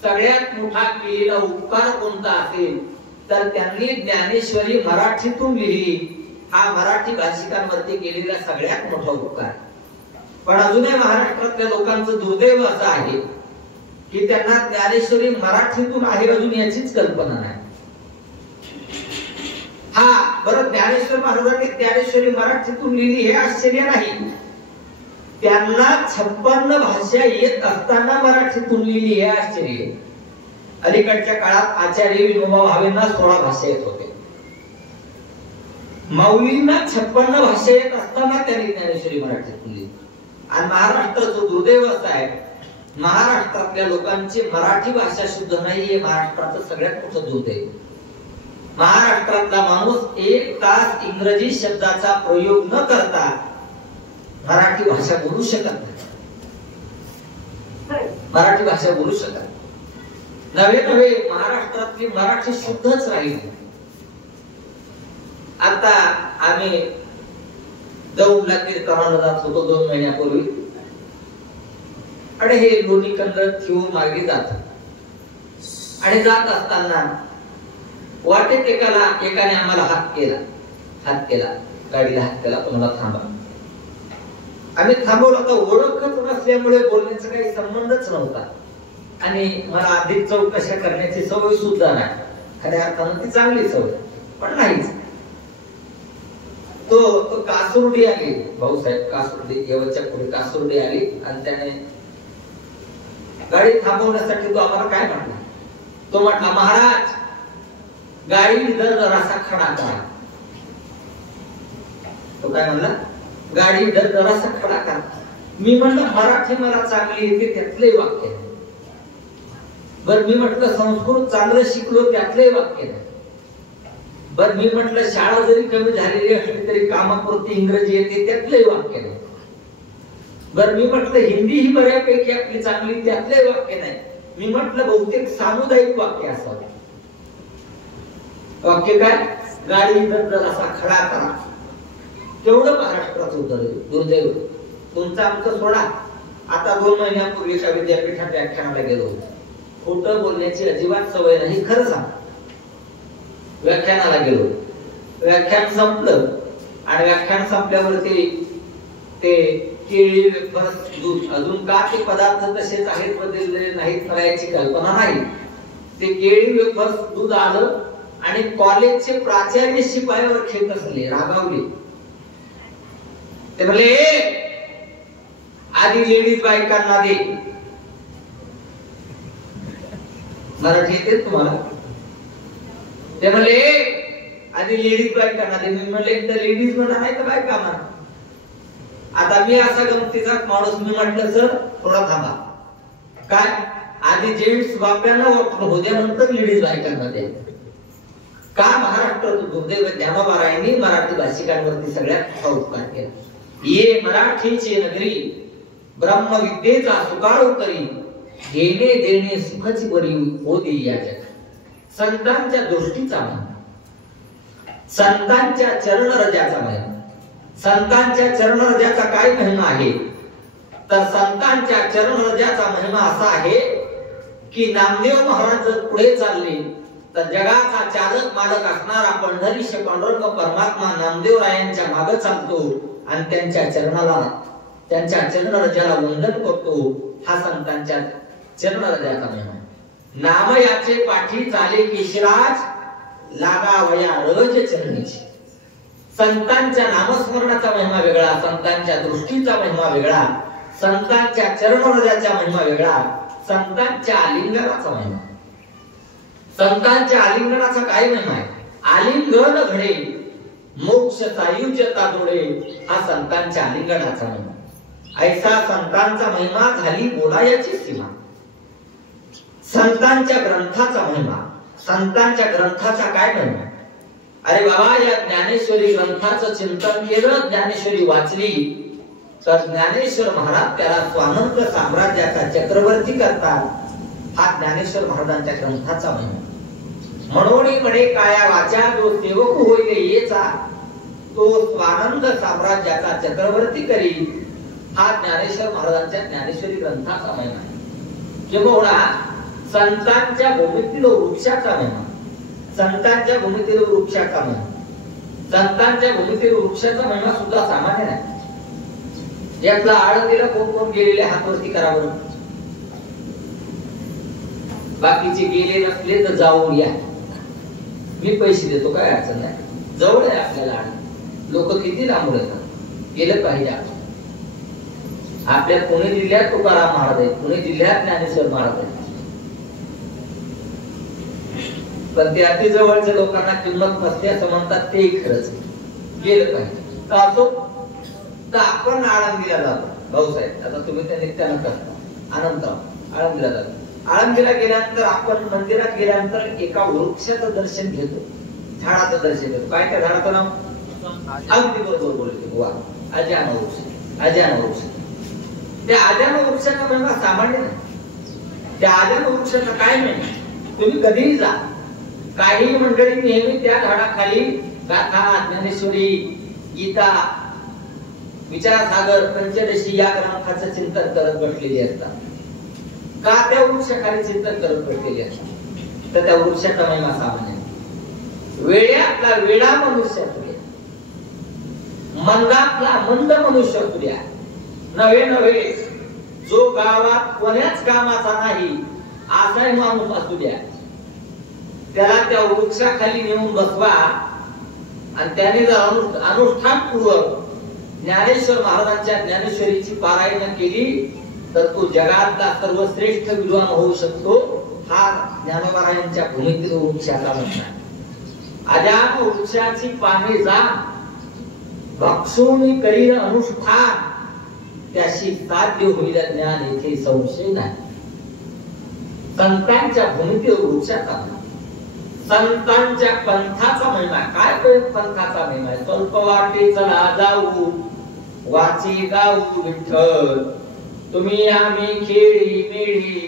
सगळ्यात मोठा केलेला उपकार कोणता असेल तर त्यांनी ज्ञानेश्वरी मराठीतून लिहिली, हा मराठी भाषिकांवरती केलेला सगळ्यात मोठा उपकार. पण अजूनही महाराष्ट्रातल्या लोकांचं दुर्दैव असं आहे की त्यांना ज्ञानेश्वरी मराठीतून आहे अजून याचीच कल्पना नाही. हा बरं, ज्ञानेश्वर महाराजांनी ज्ञानेश्वरी मराठीतून लिहिली हे आश्चर्य नाही. त्यांना 56 भाषा येत असताना मराठीतून लिहिली हे आश्चर्य. अलीकडच्या काळात आचार्य विनोबा भावेंना 16 भाषा येत होते. मौलींना 56 भाषा येत असताना त्यांनी ज्ञानेश्वरी मराठीतून लिहिली. आणि महाराष्ट्राचं दुर्दैव असं आहे, महाराष्ट्रातल्या लोकांची मराठी भाषा शुद्ध नाही, हे महाराष्ट्राचं सगळ्यात मोठं दुर्दैव. महाराष्ट्रातला माणूस 1 तास इंग्रजी शब्दाचा प्रयोग न करता मराठी भाषा बोलू शकत नाही. मराठी भाषा बोलू शकत नव्हे नव्हे महाराष्ट्रातली मराठी शुद्धच राहील. आता आम्ही दौंडला कीर्तनाला जात होतो 2 महिन्यापूर्वी, आणि हे लोणी कंदर ठेवून मागे जात, आणि जात असताना वाटेत एकाने आम्हाला हात केला, गाडीला हात केला, तुम्हाला थांबा. आम्ही थांबवलं तर ओळखच नसल्यामुळे बोलण्याचा काही संबंधच नव्हता, आणि मला अधिक चौकशा करण्याची सवय सुद्धा नाही. खऱ्या अर्थानं ती चांगली सवय पण नाहीच. तो कासुर्डी आली, भाऊसाहेब कासुर्डी, येवच्या पुढे कासुर्डी आली, आणि त्याने गाडी थांबवण्यासाठी तो आम्हाला काय म्हटला, तो म्हटला, महाराज गाडी जरासा खडा करा. तो काय म्हणला, गाडी जरासा खडा करा. मी म्हणलं मराठी मला चांगली येते त्यातले वाक्य आहे. बर मी म्हटलं संस्कृत चांगलं शिकलो त्यातले वाक्य नाही. बर मी म्हटलं शाळा जरी कमी झालेली असली तरी कामापुरती इंग्रजी येते त्यातले वाक्य नाही. बर मी म्हटलं हिंदी ही बऱ्यापैकी आपली चांगली त्यातले वाक्य नाही. मी म्हटलं बहुतेक सामुदायिक वाक्य असावं. वाक्य काय, गाडी जरासा खडा करा. तेवढं महाराष्ट्रात होतं. दुर्दैव तुमचं आमचं सोडा. आता 2 महिन्यापूर्वीच्या विद्यापीठात व्याख्यानाला गेलो होतो. खोटं बोलण्याची अजिबात सवय नाही, खरं सांग. व्याख्यानाला गेलो, व्याख्यान संपलं, आणि व्याख्यान संपल्यावरती ते केळी, वेफर्स, दूध, अजून का ते पदार्थ तसेच आहेत बदललेले नाहीत करायची कल्पना नाही. ते केळी, वेफर्स, दूध आलं, आणि कॉलेजचे प्राचार्य शिपायावर खेळत असले, रागावले. ते म्हणले आधी लेडीज बायकांना दे. मराठी येते तुम्हाला? ते म्हणले आधी लेडीज बायकांना दे. मी म्हणले तर लेडीज म्हणा नाही तर बायका म्हणा. आता मी असा गमतीचा माणूस, मी म्हटलं सर थोडा थांबा, काय आधी जेंट्स बाप्यांना वापरून होत्या, नंतर लेडीज बायकांना द्या. का महाराष्ट्रात दुर्दैव, ज्ञानोबारायांनी मराठी भाषिकांवरती सगळ्यात मोठा उपकार केला. ये मराठीची नगरी ब्रह्मविद्येचा सुकाळू करी, घेणे देणे सुखाची बरी होती या जग. संतांच्या दृष्टीचा महिमा, संतांच्या चरणरजाचा महिमा. संतांच्या चरणरजाचा काय महिमा आहे तर संतांच्या चरणरजाचा महिमा असा आहे की नामदेव महाराज जर पुढे चालले तर जगाचा चालक मालक असणारा पंढरीश पांडुरंग परमात्मा नामदेव रायांच्या मागे चालतो आणि त्यांच्या चरणरजाला वंदन करतो. हा संतांच्या चरणरजाचा महिमा. नाम याचे पाठी चाले केशराज, लागावया रज चरणीची. संतांच्या नामस्मरणाचा महिमा वेगळा, संतांच्या दृष्टीचा महिमा वेगळा, संतांच्या चरणरजाचा महिमा वेगळा, संतांच्या आलिंगनाचा महिमा. संतांच्या आलिंगनाचा काय महिमा आहे? आलिंगन घडे मोक्ष सायुज्यता जोडे, हा संतांच्या आलिंगनाचा महिमा. ऐसा संतांचा महिमा झाली बोलायची सीमा. संतांच्या ग्रंथाचा महिमा, संतांच्या ग्रंथाचा काय महिमा? अरे बाबा, या ज्ञानेश्वरी ग्रंथाचं चिंतन केलं, ज्ञानेश्वरी वाचली, तर ज्ञानेश्वर महाराज त्याला स्वानंद साम्राज्याचा चक्रवर्ती करतात. हा ज्ञानेश्वर महाराजांच्या ग्रंथाचा महिमा. म्हणून म्हणे काया वाचा जो सेवक होईल येचा, तो स्वानंद साम्राज्याचा चक्रवर्ती करी. हा ज्ञानेश्वर महाराजांच्या ज्ञानेश्वरी ग्रंथाचा महिमा आहे. किंवा संतांच्या भूमीतील वृक्षाचा महिमा, संतांच्या भूमीतील वृक्षाचा महिमा, संतांच्या भूमीतील वृक्षाचा महिमा सुद्धा सामान्य नाही. यातला आळंदीला कोण कोण गेलेले हातवरती करावं. बाकीचे गेले नसले तर जाऊन या, मी पैसे देतो, काय अडचण नाही. जवळ आहे आपल्याला आळंदी. लोक किती लांबून येतात, गेलं पाहिजे. आपल्या पुणे जिल्ह्यात तुकाराम महाराज आहेत, पुणे जिल्ह्यात ज्ञानेश्वर महाराज आहेत, पण ते अति जवळच्या लोकांना किंमत नसते असं म्हणतात. ते खरंच गेलं पाहिजे. का असो तर आपण आळंदीला जातो. भाऊसाहेब आता तुम्ही त्या नित्यानं करता अनंतराव आळंदीला जातो. आळंदीला गेल्यानंतर आपण मंदिरात गेल्यानंतर एका वृक्षाचं दर्शन घेतो, झाडाचं दर्शन घेतो. काय त्या झाडाचं नाव? अगदी बरोबर बोलतो. वा, अजान वृक्ष. अजान वृक्ष. त्या अजान वृक्षाचा महिमा सामान्य नाही. त्या अजान वृक्षाचा काय महिमा तुम्ही कधीही जा. काही मंडळी नेहमी त्या झाडाखाली गाथा, ज्ञानेश्वरी, गीता, विचारसागर, पंचदशी या ग्रंथाचं चिंतन करत बसलेली असतात. का त्या वृक्षाखाली चिंतन करत बसलेली असतात? तर त्या वृक्षाचा महिमा सामान्य. वेड्यातला वेडा मनुष्य असुद्या, मंदातला मंद मनुष्य असुद्या, नव्हे नव्हे जो गावात कोण्याच कामाचा नाही असाही माणूस असू द्या, त्याला त्या वृक्षाखाली नेऊन बसवा आणि त्याने जर अनुष्ठानपूर्वक ज्ञानेश्वर महाराजांच्या ज्ञानेश्वरीची पारायण केली तर तो जगातला सर्वश्रेष्ठ विद्वान होऊ शकतो. हा ज्ञानोबारायांच्या भूमीतील वृक्षाचा महिमा. अजान वृक्षाची पाने जा भक्षून करीन अनुष्ठान, त्याशी साध्य होईल ज्ञान, येथे संशय नाही. संतांच्या भूमीतील वृक्षाचा महिमा, संतांच्या पंथाचा महिमा. काय पंथाचा महिमा? स्वल्प वाटे चला जाऊ, वाचे गाऊ विठ्ठल, तुम्ही आम्ही खेळी मेळी,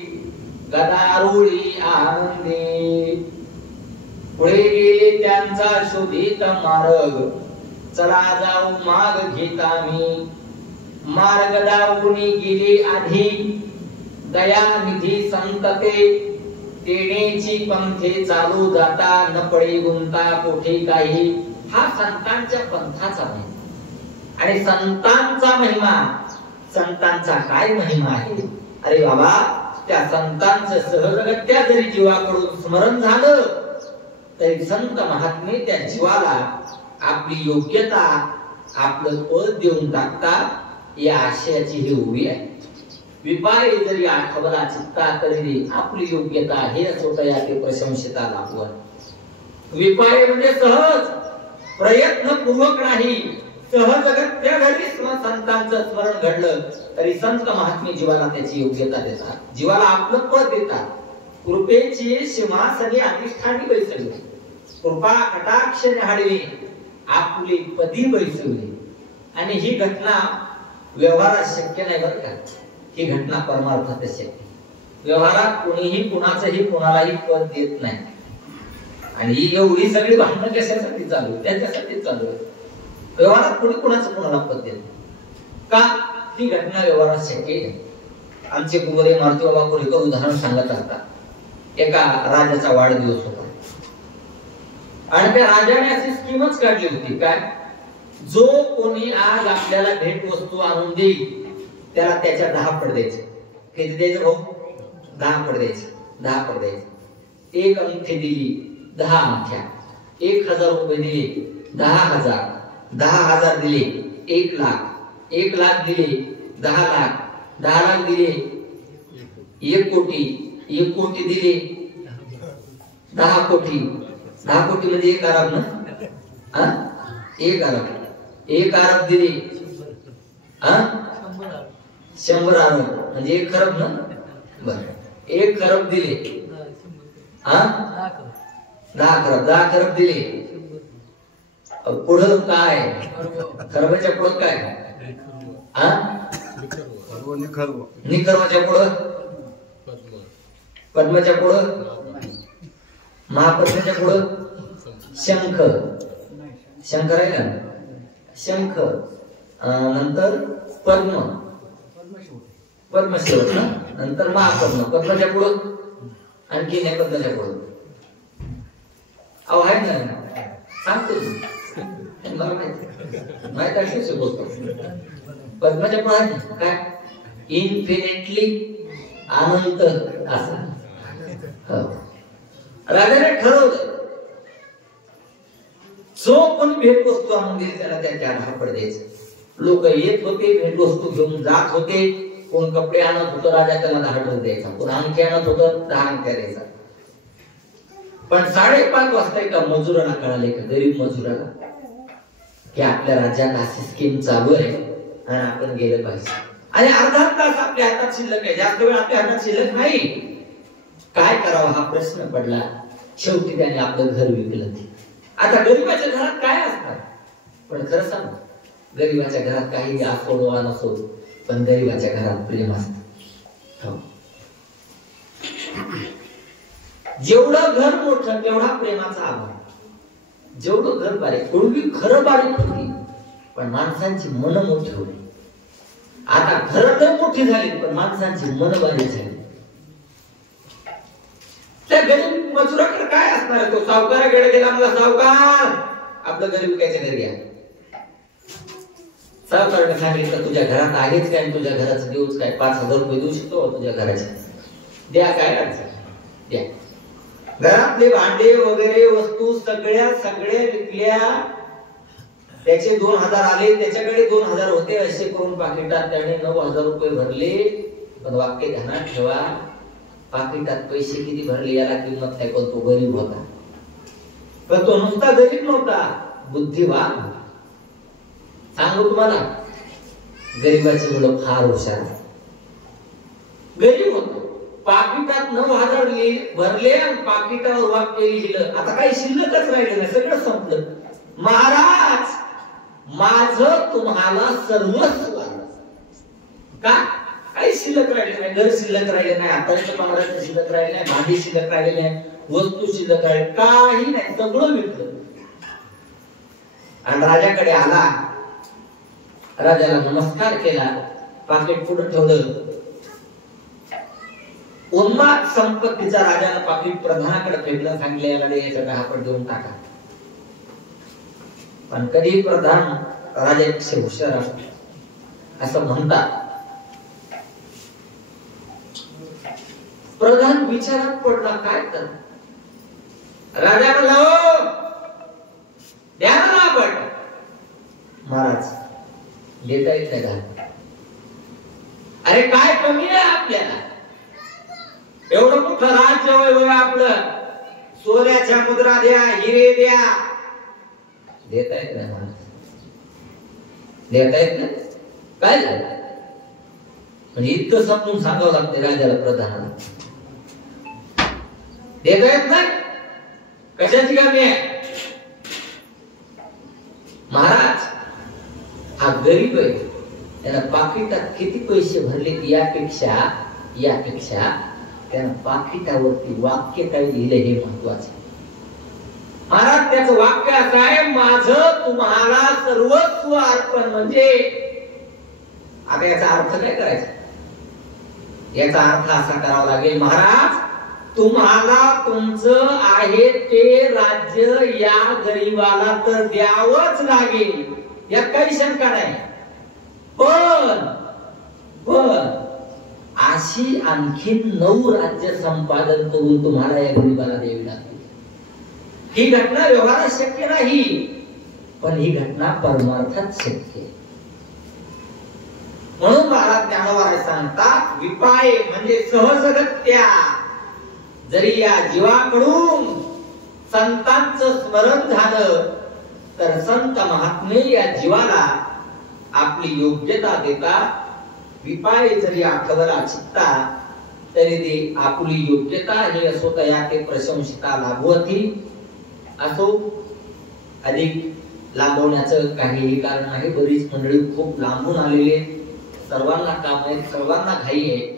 गदारुळी आनंदी. पुढे गेले त्यांचा शोधित मार्ग, चला जाऊ माग घेता मी. मार्ग दावुनी गेले आधी, दयानिधी संतते, तेणेची पंथे चालू जाता, न पडे गुंता कोठे काही. हा संतांच्या पंथाचा महिमा. आणि संतांचा महिमा, संतांचा काय महिमा आहे? अरे बाबा, त्या संतांचं सहजगत्या जरी जीवाकडून स्मरण झालं तरी संत महात्मे त्या जीवाला आपली योग्यता, आपलं पद देऊन टाकतात. या आशयाची ही उभी आहे. विपाये जरी आठवला चित्ता तरी आपली योग्यता, हे स्वतः ते प्रशंसिता लागवण. विपाये म्हणजे सहज, प्रयत्न पूर्वक नाही, सहजगत्या घरी संतांचं स्मरण घडलं तरी संत महात्मे जीवाला त्याची योग्यता देतात, जीवाला आपलं पद देतात. कृपेची सिंहासनी अधिष्ठानी बैसवली, कृपा कटाक्ष न्याहाळली, आपली पदी बैसवली. आणि ही घटना व्यवहारात शक्य नाही बरं का. ही घटना परमार्थात शक्य. व्यवहारात कोणीही कुणाचंही कोणालाही पद देत नाही. आणि ही एवढी सगळी भांडणं कशासाठी चालू? त्याच्यासाठी चालू आहे. व्यवहारात कोणी कुणाचं कोणाला पद देत का? ती घटना व्यवहारात शक्य आहे. आमचे कुवरे मारुती बाबा कोरेकर उदाहरण सांगत असतात. एका राजाचा वाढदिवस होता आणि त्या राजाने अशी स्कीमच काढली होती. काय? जो कोणी आज आपल्याला भेट वस्तू आणून देईल त्याला त्याच्या 10 पट द्यायचे. किती द्यायचं भाऊ? 10 पट द्यायचे. 10 पट द्यायचे. एक अंगठी दिली 10 अंगठ्या, 1000 रुपये दिले 10,000, 10,000 दिले 1 लाख, 1 लाख दिले 10 लाख, 10 लाख दिले 1 कोटी, 1 कोटी दिले 10 कोटी, 10 कोटी म्हणजे 1 अरब ना? 1 अरब, 1 अरब दिले 100 अरब म्हणजे 1 खरब ना? बरं, 1 खरब दिले 10 खरब, 10 खरब दिले पुढं काय? खरवच्या पुढं काय? निखर्वाच्या पुढं, पद्माच्या पुढं, महापद्माच्या पुढं शंख. शंख राहिला, शंख नंतर पद्म, पद्म शेवट ना, नंतर महापद्म. पद्माच्या पुढं आणखी नाही, पद्माच्या पुढं अहो आहे ना, सांगतो माहित आहे बोलतो. पद्माच्या पुढे काय? इन्फिनिटली, अनंत असं. राजाने ठरवलं जो कोणी भेटवस्तू आणून दिली त्याला त्याच्या धारपड द्यायचं. लोक येत होते, भेटवस्तू घेऊन जात होते. कोण कपडे आणत होतं, राजा त्याला 10 द्यायचा. कोण अंगठी आणत होतं, 10 अंगठ्या द्यायचा. पण 5:30 वाजता एका मजुराला कळाले, का गरीब मजुराला, की आपल्या राज्यात अशी स्कीम चालू आहे आणि आपण गेलं पाहिजे. आणि अर्धा तास आपल्या हातात शिल्लक आहे, जास्त वेळ आपल्या हातात शिल्लक नाही. काय करावं हा प्रश्न पडला. शेवटी त्याने आपलं घर विकलं. आता गरीबाच्या घरात काय असणार? पण खरं सांग, गरीबाच्या घरात काही असो वा नसो, पण गरीबाच्या घरात प्रेम असतं. जेवढं घर मोठं तेवढा प्रेमाचा अभाव. जेवढं घर बारीक, पूर्वी खरं बारीक होती पण माणसांची मन मोठी होती. आता खरं तर मोठी झाली पण माणसांची मन बारीक झाली. त्या गरीब मजुराकडे काय असणार? तो सावकाराकडे गेला, मला सावकार आपलं घर विकायचं घरी घ्या. सावकाराने सांगितलं तुझ्या घरात आहेच काय, तुझ्या घराचं देऊच काय, 5,000 रुपये देऊ शकतो तुझ्या घराचे, द्या. काय अडचण द्या. घरातले भांडे वगैरे वस्तू सगळ्या विकल्या. त्याचे 2,000 आले, त्याच्याकडे 2,000 होते. असे करून पाकिटात त्याने 9,000 रुपये भरले. पण वाक्य ध्यानात ठेवा, पाकिटात पैसे किती भरले याला किंमत नाही, पण तो गरीब होता. पण तो नुसता गरीब नव्हता, बुद्धिवान. सांगू तुम्हाला, गरीबाची मुलं फार हुशार. गरीब होतो, पाकिटात 9,000 भरले आणि पाकिटावर वाक्य लिहिलं. आता काही शिल्लकच राहिलं नाही, सगळं संपलं. महाराज, माझं तुम्हाला सर्वस्व का? काही शिल्लक राहिले नाही, घर शिल्लक राहिले नाही, हाताचं पांघराचं शिल्लक राहिले नाही, भांडी शिल्लक राहिले नाही, वस्तू शिल्लक राहिले काही नाही, सगळं विकलं. आणि राजाकडे आला, राजाला नमस्कार केला, पाकिट पुढे ठेवलं. उन्माद संपत्तीचा राजाला पाकिट प्रधानाकडे फेकलं. सांगितलं याला याचा 10 देऊन टाका. पण कधी प्रधान राजापेक्षा हुशार असतो असं म्हणतात. प्रधान विचारात पडला, काय कर? राजा म्हणला, द्या ना आपण. महाराज देता येत नाही. अरे काय कमी आहे आपल्याला? एवढं मोठं राज्य वय आपलं, सोन्याच्या मुद्रा द्या, हिरे द्या. देता येत नाही महाराज, देता येत नाही. काय झालं? म्हणजे इतकं समजून सांगावं लागते राजाला, प्रधानाला. देता येत नाही, कशाची कमी आहे? महाराज हा गरीब आहे, त्याला पाकिटात किती पैसे भरले यापेक्षा त्यानं पाकिटावरती वाक्य काय लिहिले हे महत्वाचे. महाराज त्याचं वाक्य असं आहे, माझं तुम्हाला सर्वस्व अर्पण. म्हणजे आता याचा अर्थ काय करायचा? याचा अर्थ असा करावा लागेल, महाराज तुम्हाला तुमचं आहे ते राज्य या गरीबाला तर द्यावंच लागेल, यात काही शंका नाही. पण अशी आणखी 9 राज्य संपादन करून तुम्हाला या गरीबाला द्यावी लागतील. ही घटना व्यवहारात शक्य नाही, पण ही घटना परमार्थात शक्य आहे. म्हणून महाराज ज्ञानोबा सांगतात, विपाय म्हणजे सहजगत्या. जरी या जीवाकडून संतांचं स्मरण झालं तर संत महात्मे या जीवाला आपली योग्यता देतात. विपाय जरी आठवला चित्ता तरी ते आपली योग्यता ही असो तया ते प्रशंसिता लाभवती. असो अधिक लांबवण्याचं काहीही कारण नाही. बरीच मंडळी खूप लांबून आलेली, सर्वांना काम आहे, सर्वांना घाई आहे,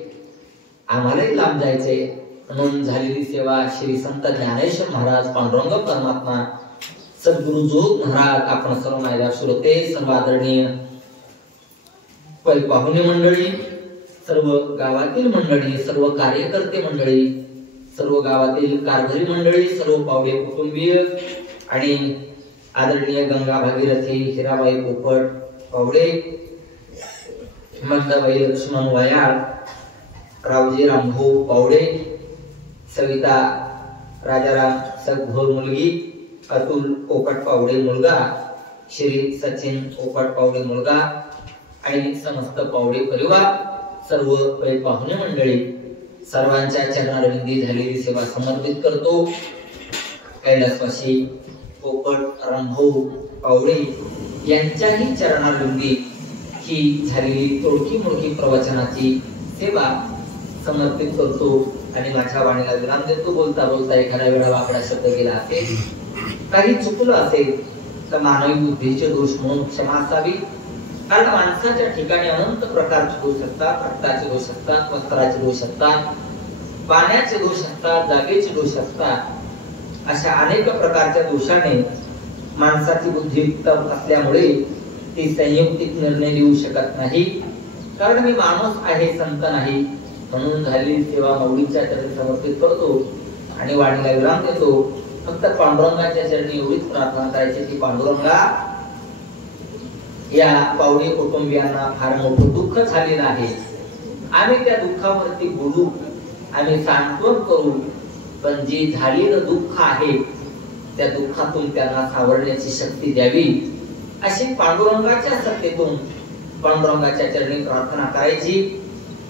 आम्हालाही लांब जायचंय. म्हणून झालेली सेवा श्री संत ज्ञानेश्वर महाराज, पांडुरंग परमात्मा, सद्गुरु जोग महाराज, आपण सर्व मायदा श्रोते, सर्व आदरणीय पाहुणे मंडळी, सर्व गावातील मंडळी, सर्व कार्यकर्ते मंडळी, सर्व गावातील कारभारी मंडळी, सर्व पावडे कुटुंबीय आणि आदरणीय गंगा भागीरथी, हिराबाई पोपट पावडे, मंदाबाई लक्ष्मण वयाळ, रावजी रामभाऊ पावडे, सविता राजाराम सगभोर मुलगी, अतुल पोपट पावडे मुलगा, श्री सचिन पोपट पावडे मुलगा आणि समस्त पावडे परिवार, सर्व पाहुणे मंडळी, सर्वांच्या चरणारविंदी झालेली सेवा समर्पित करतो. कैलासवासी पोपट रामभाऊ पावडे यांच्याही चरणारविंदी ही झालेली तोडकी मोडकी प्रवचनाची सेवा समर्पित करतो आणि माझ्या वाणीला विराम देतो. बोलता बोलता एखाद्या वेळा वाकडा शब्द गेला असेल, काही चुकलं असेल तर मानवी बुद्धीचे दोष म्हणून क्षमा असावी. कारण माणसाच्या ठिकाणी अनंत प्रकारचे दोष असतात. रक्ताचे दोष असतात, वस्त्राचे दोष असतात, पाण्याचे दोष असतात, जागेचे दोष असतात. अशा अनेक प्रकारच्या दोषाने माणसाची बुद्धी उत्तम असल्यामुळे ती संयुक्तिक निर्णय देऊ शकत नाही. कारण मी माणूस आहे, संत नाही. म्हणून झालेली सेवा माऊलीच्या चरणी समर्पित करतो आणि वाणीला विराम देतो. फक्त पांडुरंगाच्या चरणी एवढीच प्रार्थना करायची की पांडुरंगा, या पावडी कुटुंबियांना फार मोठं दुःख झालेलं आहे. आम्ही त्या दुःखावरती बोलू, आम्ही सांत्वन करू, पण जे झालेलं दुःख आहे त्या दुःखातून त्यांना सावरण्याची शक्ती द्यावी, अशी पांडुरंगाच्या सत्तेतून पांडुरंगाच्या चरणी प्रार्थना करायची.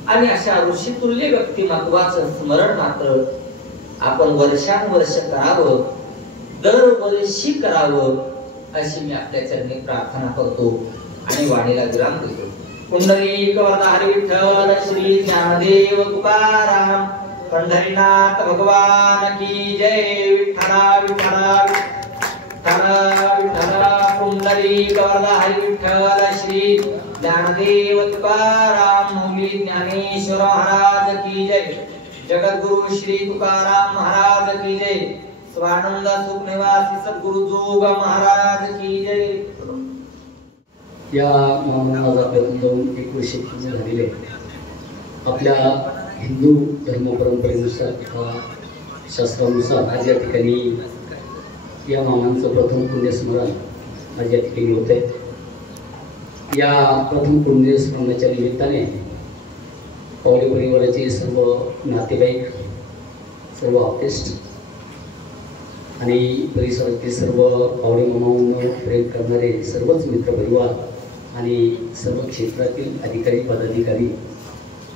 आणि अशा ऋषितुल्य व्यक्तिमत्वाचं स्मरण मात्र आपण वर्षानुवर्ष करावं, दरवर्षी करावं, अशी मी आपल्या चरणी प्रार्थना करतो आणि वाणीला विराम देतो. पुंडरीक वरदा हरी विठ्ठल श्री ज्ञानदेव तुकाराम पंढरीनाथ भगवान की जय. विठ्ठला विठ्ठला विठ्ठला विठ्ठला. पुंडरीक वरदा हरी विठ्ठल श्री ज्ञानदेव तुकाराम मौली ज्ञानेश्वर महाराज की जय. जगद्गुरु श्री तुकाराम महाराज की जय. स्वानंद सुख निवासी सद्गुरु जोग महाराज की जय. या महाराजांपर्यंत 1 वर्ष पूर्ण झालेले. आपल्या हिंदू धर्म परंपरेनुसार शास्त्रानुसार आज या ठिकाणी या मामांचं प्रथम पुण्यस्मरण आज या ठिकाणी होत आहे. या प्रथम पुण्यस्मरणाच्या निमित्ताने पावडे परिवाराचे सर्व नातेवाईक, सर्व आर्टिस्ट आणि परिसरातील सर्व पावडे मामांवर प्रेम करणारे सर्वच मित्रपरिवार आणि सर्व क्षेत्रातील अधिकारी पदाधिकारी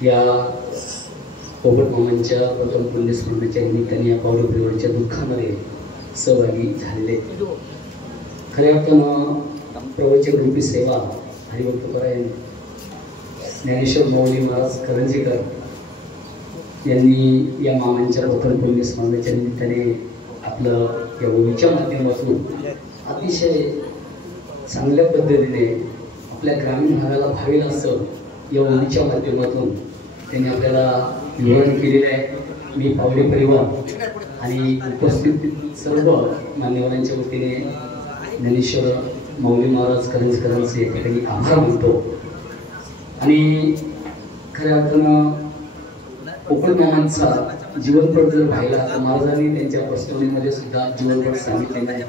या पोपट मामांच्या प्रथम पुण्यस्मरणाच्या निमित्ताने या पावडे परिवाराच्या दुःखामध्ये सहभागी झालेले. खऱ्या अर्थानं प्रवचन रूपी सेवा हरिभक्तपरायण ज्ञानेश्वर माऊली महाराज करंजीकर यांनी या मामांच्या प्रथम पुण्यस्मरणाच्या निमित्ताने आपलं या ओळीच्या माध्यमातून अतिशय चांगल्या पद्धतीने आपल्या ग्रामीण भागाला भावेल असं या ओळीच्या माध्यमातून त्यांनी आपल्याला विवरण केलेलं आहे. मी पावडे परिवार आणि उपस्थित सर्व मान्यवरांच्या वतीने ज्ञानेश्वर माऊली महाराज करंजकरांचे या ठिकाणी आभार मानतो. आणि खऱ्या अर्थानं पोपट मामांचा जीवनपट जर पाहिला तर महाराजांनी त्यांच्या प्रस्तावनेमध्ये सुद्धा जीवनपट सांगितलेला आहे.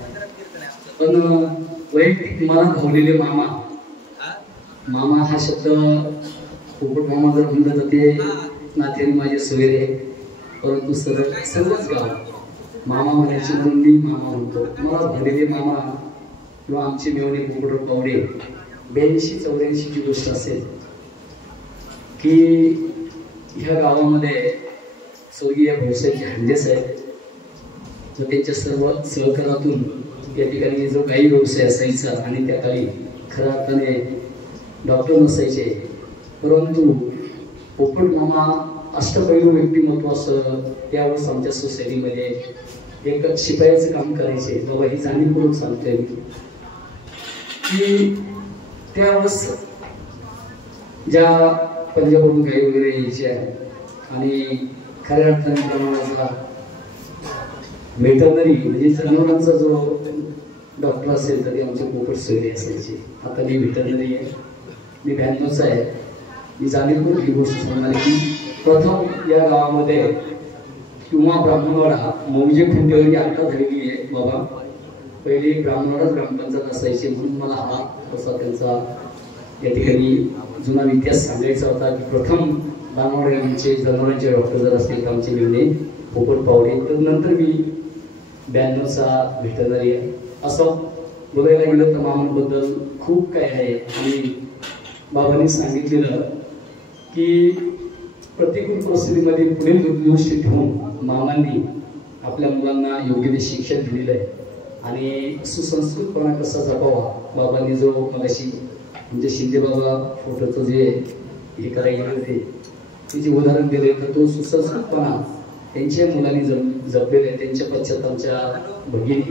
पण वैयक्तिक मला भावलेले मामा, मामा हा शब्द पोपट मामा जर म्हणलं तर ते नातेवाईक माझे सोयरे, परंतु सर्वच गाव मामा म्हणायचे म्हणून मी मामा म्हणतो. मला भावलेले मामा किंवा आमचे मेवणे पोपट पावडे 82-84 ची गोष्ट असेल की ह्या गावामध्ये स्वर्गीय भाऊसाहेब हांडेस आहेत. तर त्यांच्या सर्व सहकारातून या ठिकाणी जो काही व्यवसाय असायचा आणि त्या काळी खऱ्या अर्थाने डॉक्टर नसायचे, परंतु पोपट मामा अष्टपैलू व्यक्तिमत्व असं त्यावेळेस आमच्या सोसायटीमध्ये एक शिपायाचं काम करायचे. बाबा ही जाणीवपूर्वक सांगतोय मी की त्यावेळेस ज्या पंजाबवरून गाई वगैरे यायच्या आणि खऱ्या अर्थाने प्रमाणाचा वेटरनरी म्हणजे जनावरांचा जो डॉक्टर असेल तरी आमचे पोपट सोयरे असायचे. आता मी वेटरनरी आहे, मी 92चा आहे. मी जाणीवपूर्वक ही गोष्ट सांगणार की प्रथम या गावामध्ये किंवा ब्राह्मणवाडा मौजे खुंटेवरी आता झालेली आहे बाबा. पहिले ब्राह्मणवाडाच ग्रामपंचायत असायची म्हणून मला हा असा त्यांचा या ठिकाणी जुना इतिहास सांगायचा होता की प्रथम दानवाडे जनावरांचे डॉक्टर जर असतील तर आमचे निर्णय पोपट पावडे. तर नंतर मी 92चा व्हेटरनरी आहे. असं बोलायला गेलं तर मामांबद्दल खूप काय आहे. आणि बाबांनी सांगितलेलं की प्रतिकूल परिस्थितीमध्ये पुढील दृष्टी ठेवून मामांनी आपल्या मुलांना योग्य ते शिक्षण दिलेलं आहे आणि सुसंस्कृतपणा कसा जपावा. बाबांनी जो मगाशी म्हणजे शिंदे बाबा फोटोचं जे हे करायला गेले होते ते जे उदाहरण दिले तर तो सुसंस्कृतपणा त्यांच्या मुलांनी जपलेला आहे. त्यांच्या पश्चात आमच्या भगिनी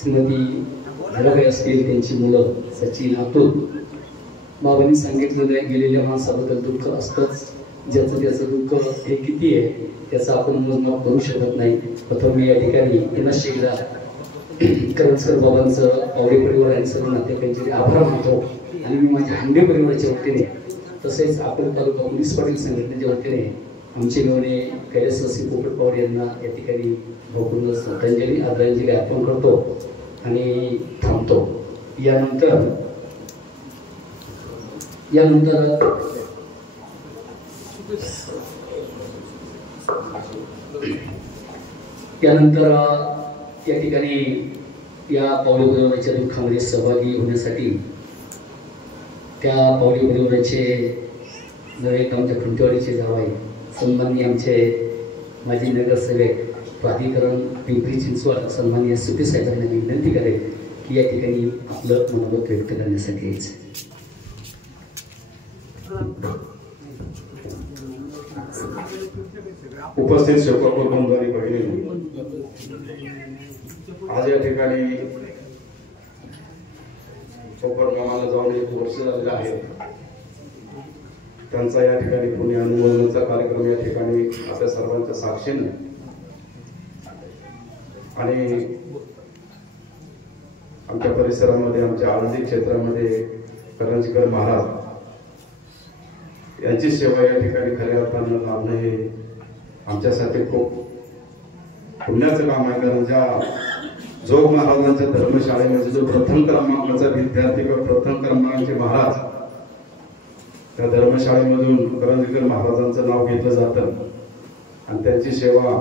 श्रीमती घराबाई असतील, त्यांची मुलं सचिन अतुल. बाबांनी सांगितलेलं गेलेल्या माणसाबद्दल दुःख असतंच. ज्याचं त्याचं दुःख हे किती आहे त्याचं आपण मोजमाप करू शकत नाही. प्रथम मी या ठिकाणी पुन्हा एकदा करंजकर बाबांचं पावडे परिवार आणि सर्व नातेवाईकांचे आभार मानतो. आणि मी माझ्या हांडे परिवाराच्या वतीने तसेच अकोला तालुका पोलीस पाटील संघटनेच्या वतीने आमचे मेवणे कैलासवासी पोपट पवार यांना या ठिकाणी भावपूर्ण श्रद्धांजली आदरांजली अर्पण करतो आणि थांबतो. यानंतर या ठिकाणी या पावले परिवाराच्या दुःखामध्ये सहभागी होण्यासाठी त्या पावले परिवाराचे नवे आमच्या खुंटेवाडीचे जावई सन्माननीय आमचे माजी नगरसेवक प्राधिकरण पिंपरी चिंचवड सन्माननीय सुपे साहेबांना मी विनंती करेन की या ठिकाणी आपलं मनोगत व्यक्त करण्यासाठी यायचं. उपस्थित शेवकापूर बंधूंनी बहिणी, आज या ठिकाणी पोपट मामाला जाऊन 1 वर्ष झालेलं आहे. त्यांचा या ठिकाणी पुणे अनुमोदनाचा कार्यक्रम या ठिकाणी आपल्या सर्वांच्या साक्षीने आणि आमच्या परिसरामध्ये आमच्या आळंदी क्षेत्रामध्ये करंजकर महाराज यांची सेवा या ठिकाणी खऱ्या अर्थानं लाभणं हे आमच्यासाठी खूप पुण्याचं काम आहे. कारण ज्या जोग महाराजांच्या धर्मशाळेमध्ये जो प्रथम क्रमांकाचा विद्यार्थी किंवा प्रथम क्रमांकाचे महाराज त्या धर्मशाळेमधून करंजकर महाराजांचं नाव घेतलं जातं आणि त्यांची सेवा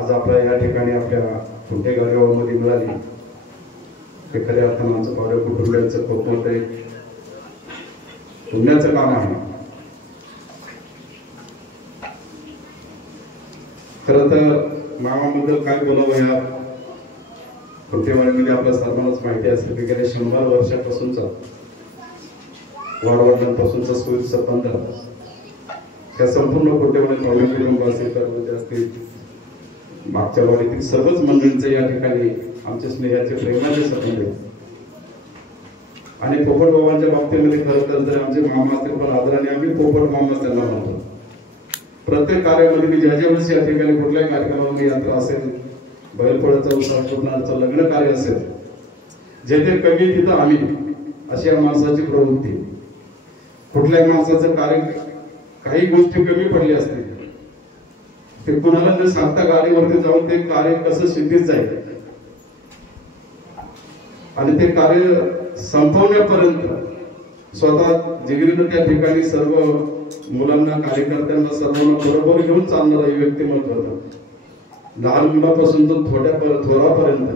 आज आपल्या या ठिकाणी आपल्या खुंटे गावामध्ये मिळाली. हे खऱ्या अर्थानं आमचं पावले कुटुंबियांचं खूप मोठं पुण्याचं काम आहे. खरं तर मामाबद्दल काय बोलावं या खुंटेवाडीमध्ये आपल्या सर्वांनाच माहिती असेल की गेल्या 100 वर्षापासूनचा वाडवडिलांपासूनचा सुविध संबंध त्या संपूर्ण खुंटेवाडी पावले कुटुंब असेल तर असतील मागच्या वाडीतील सर्वच मंडळींचे या ठिकाणी आमच्या स्नेहाचे प्रेमाचे संबंध आहेत. आणि पोपट बाबांच्या बाबतीमध्ये खरं तर जर आमचे मामा असतील पण आदराने आम्ही पोपट मामा त्यांना म्हणतो. प्रत्येक कार्यामध्ये मी ज्या वेळेस या ठिकाणी कुठल्याही कार्यक्रमामध्ये यात्रा असेल, बैलपोळ्याचा उत्सव, पूर्णाचं लग्न कार्य असेल, जेथे कमी तिथं आम्ही अशी या माणसाची प्रवृत्ती. कुठल्याही माणसाचं कार्य काही गोष्टी कमी पडली असतील ते कुणाला न सांगता गाडीवरती जाऊन ते कार्य कसं सिद्धीत जाईल आणि ते कार्य संपवण्यापर्यंत स्वतः जिगरीनं त्या ठिकाणी सर्व मुलांना, कार्यकर्त्यांना, सर्वांना बरोबर घेऊन चालणारा हे व्यक्तिमत्व होतं. लहान मुलापासून तर थोरापर्यंत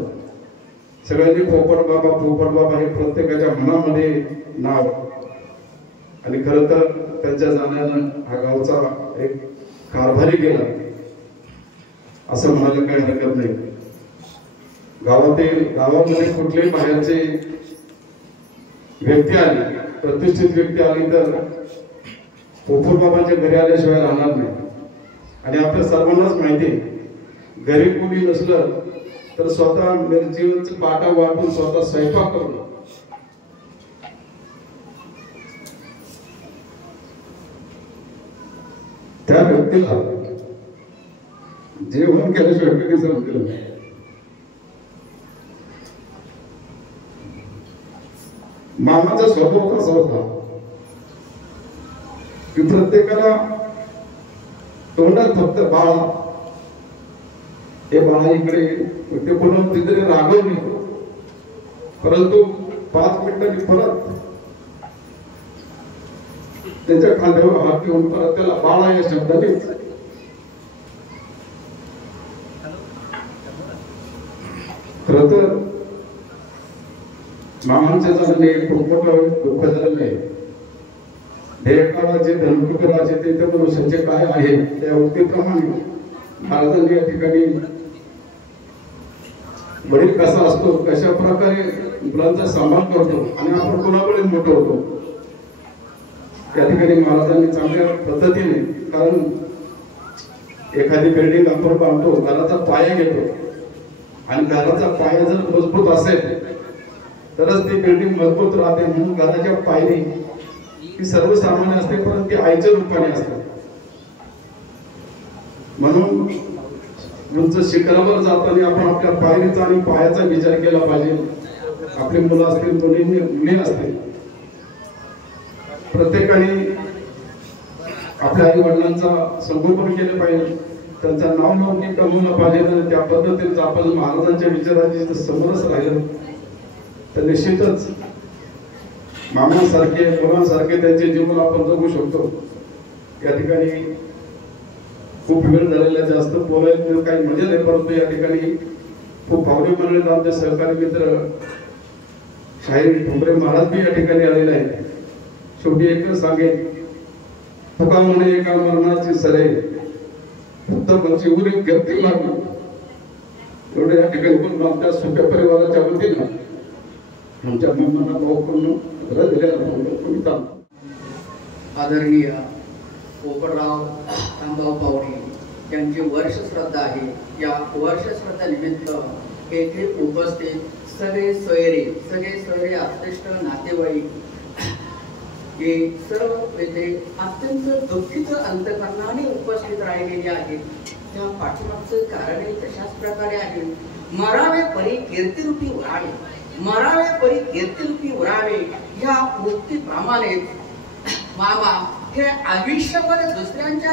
सगळ्यांनी पोपट बाबा हे प्रत्येकाच्या मनामध्ये नाव. आणि खरं तर त्यांच्या जाण्यानं हा गावचा एक कारभारी गेला असं म्हणायला काही हरकत नाही. गावामध्ये कुठलेही बाहेरचे व्यक्ती आली, प्रतिष्ठित व्यक्ती आली तर पोपट बाबांच्या घरी आल्याशिवाय राहणार नाही. आणि आपल्या सर्वांनाच माहिती आहे घरी कोणी नसलं तर स्वतः मिरचीवरचं पाटा वाटून स्वतः स्वयंपाक करून त्या व्यक्तीला जेवण केल्याशिवाय कधी सहन केलं नाही. मामाचा स्वभाव कसा होता की प्रत्येकाला तोंडात फक्त बाळा, हे बाळा इकडे ते बोलून तिथे रागवली, परंतु 5 मिनिटांनी परत त्याच्या खांद्यावर हात घेऊन परत त्याला बाळा या शब्दाने खर तर मामांच्या जणांनी खूप मोठं दुःख झालेलं आहे. ध्येयकाळाचे धनुष्यराजे ते तर मनुष्याचे काय आहे त्या उक्तीप्रमाणे महाराजांनी या ठिकाणी वडील कसा असतो, कशा प्रकारे मुलांचा सांभाळ करतो आणि आपण कोणाकडे मोठं होतो त्या ठिकाणी महाराजांनी चांगल्या पद्धतीने, कारण एखादी बिल्डिंग आपण बांधतो, घराचा पाया घेतो आणि घराचा पाया जर मजबूत असेल तरच ती बिल्डिंग मजबूत राहते. म्हणून घराच्या पायरी ही सर्वसामान्य असते, परंतु ती आईच्या रूपाने असते. म्हणून उंच शिखरावर जाताना आपण आपल्या पायरीचा आणि पायाचा विचार केला पाहिजे. आपली मुलं असतील, मुली असतील, प्रत्येकाने आपल्या आई वडिलांचा संगोपन केलं पाहिजे, त्यांचं नाव नोंदणी कमवलं पाहिजे. आणि त्या पद्धतीने आपण महाराजांच्या विचारांची समोरच राहिलं तर निश्चितच मामांसारखे, मुलांसारखे त्यांचे जीवन आपण जगू शकतो. या ठिकाणी खूप वेळ झालेला, जास्त बोलायला काही मजा नाही, परंतु या ठिकाणी खूप भावनिक बनलेले आमचे सहकारी मित्र शाहीर ठोंबरे महाराज बी या ठिकाणी आलेले आहेत. शेवटी एकच सांगेन, तुका म्हणे एका मरणाची सरे फक्त म्हणजे उरी गर्दी लागली. एवढे या ठिकाणी पण आमच्या सुट्या परिवाराच्या वतीनं आमच्या मनाला भाव करून दिलेला. आदरणीय पोपटराव रामभाऊ पावणे यांची वर्ष श्रद्धा आहे. या वर्ष श्रद्धा निमित्त येथे उपस्थित सगळे सोयरे आत्मिष्ट नातेवाईक हे सर्व येथे अत्यंत दुःखित अंतकरणाने उपस्थित राहिलेले आहेत. त्या पाठीमागचं कारण तशाच प्रकारे आहे. मरावे परी कीर्तिरूपी उरावे, मरावे परी कीर्तिरूपी उरावे या उक्तीप्रमाणे मामा हे आयुष्यभर दुसऱ्यांच्या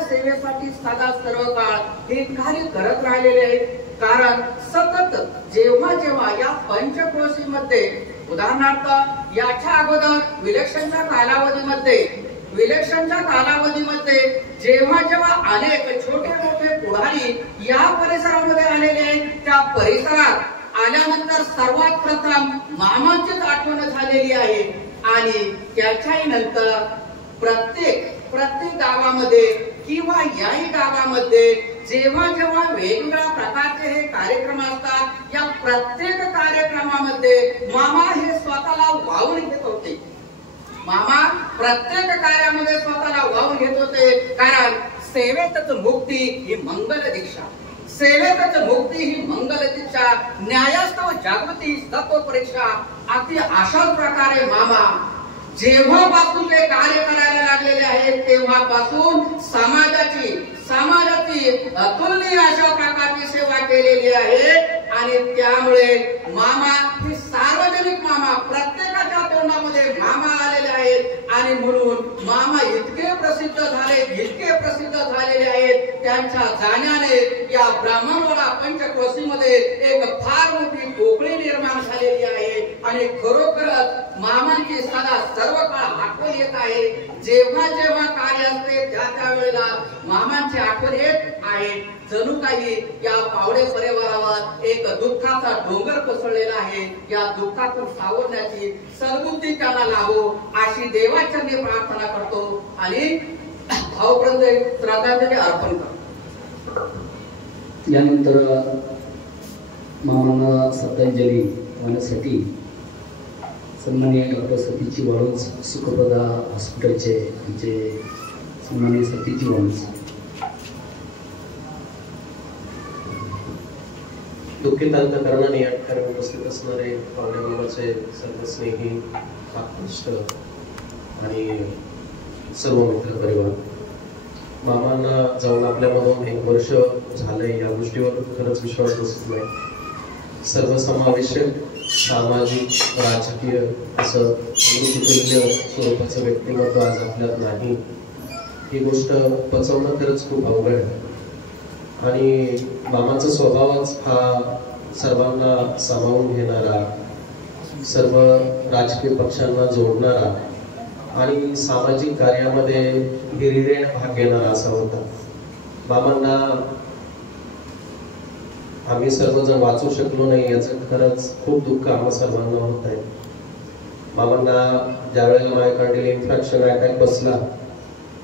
सेवेसाठी सदा सर्व काळ हे कार्य करत राहिलेले आहेत. कारण सतत जेव्हा या पंचक्रोशीमध्ये, उदाहरणार्थ याच्या अगोदर इलेक्शनच्या कालावधीमध्ये जेव्हा अनेक छोटे मोठे पुढारी या परिसरामध्ये आलेले आहेत, त्या परिसरात आल्यानंतर सर्वात प्रथम मामांचीच आठवण झालेली आहे. आणि त्याच्याही नंतर प्रत्येक गावामध्ये किंवा याही गावामध्ये जेव्हा वेगवेगळ्या प्रकारचे हे कार्यक्रम असतात, या प्रत्येक कार्यक्रमामध्ये मामा हे स्वतःला वाहून घेत होते. मामा प्रत्येक कार्यामध्ये स्वतःला वाहून घेत होते. कारण सेवेतच मुक्ती ही मंगल दीक्षा, सेवेतच मुक्ती ही मंगल दीक्षा, न्यायास्तव जागृती तत्व परीक्षा. अगदी अशाच प्रकारे मामा जेव्हापासून ते कार्य करायला लागलेले आहेत, तेव्हापासून समाजाची अतुलनीय अशा प्रकारची सेवा केलेली आहे. आणि त्यामुळे मामा हे सार्वजनिक मामा, प्रत्येकाच्या तोंडामध्ये मामा आलेले आहेत. आणि म्हणून मामा इतके प्रसिद्ध झालेले आहेत, त्यांच्या जाण्याने या ब्राह्मणवाडा पंचक्रोशीमध्ये एक फार मोठी पोकळी निर्माण झालेली आहे. आणि खरोखरच मामांची सदा सर्व काळ आठवण येत आहे. जेव्हा कार्य असते त्या वेळेला मामांची आठवण येत आहे. जणू काही या पावडे परिवारावर एक दुःखाचा डोंगर कोसळलेला आहे. या दुःखातून सावरण्याची सद्बुद्धी त्यांना लाभो अशी देवाचरणी प्रार्थना करतो आणि भावप्रंत श्रद्धांजली अर्पण करतो. यानंतर मामांना श्रद्धांजली वाहण्यासाठी सन्माननीय डॉक्टर सतीची वाळूंज, सुखप्रदा हॉस्पिटलचे आमचे सन्माननीय सतीची वाळूंज, दुःखित अंतकरणाने या ठिकाणी उपस्थित असणारे पावणे मामाचे सर्व स्नेही, आत्मिष्ट आणि सर्व मित्र परिवार, मामांना जाऊन आपल्यामधून 1 वर्ष झालंय या गोष्टीवर खरंच विश्वास बसत नाही. सर्वसमावेशक सामाजिक राजकीय असं अमृततुल्य स्वरूपाचं व्यक्तिमत्व आज आपल्यात नाही. ही गोष्ट पचवणं खरंच खूप अवघड आहे. आणि मामाचा स्वभावच हा सर्वांना सामावून घेणारा, सर्व राजकीय पक्षांना जोडणारा आणि सामाजिक कार्यामध्ये हिरिरीने भाग घेणारा असा होता. मामांना आम्ही सर्वजण वाचू शकलो नाही याचं खरंच खूप दुःख आम्हा सर्वांना होत आहे. मामांना ज्या वेळेला मायोकार्डियल इन्फ्रॅक्शन अटॅक बसला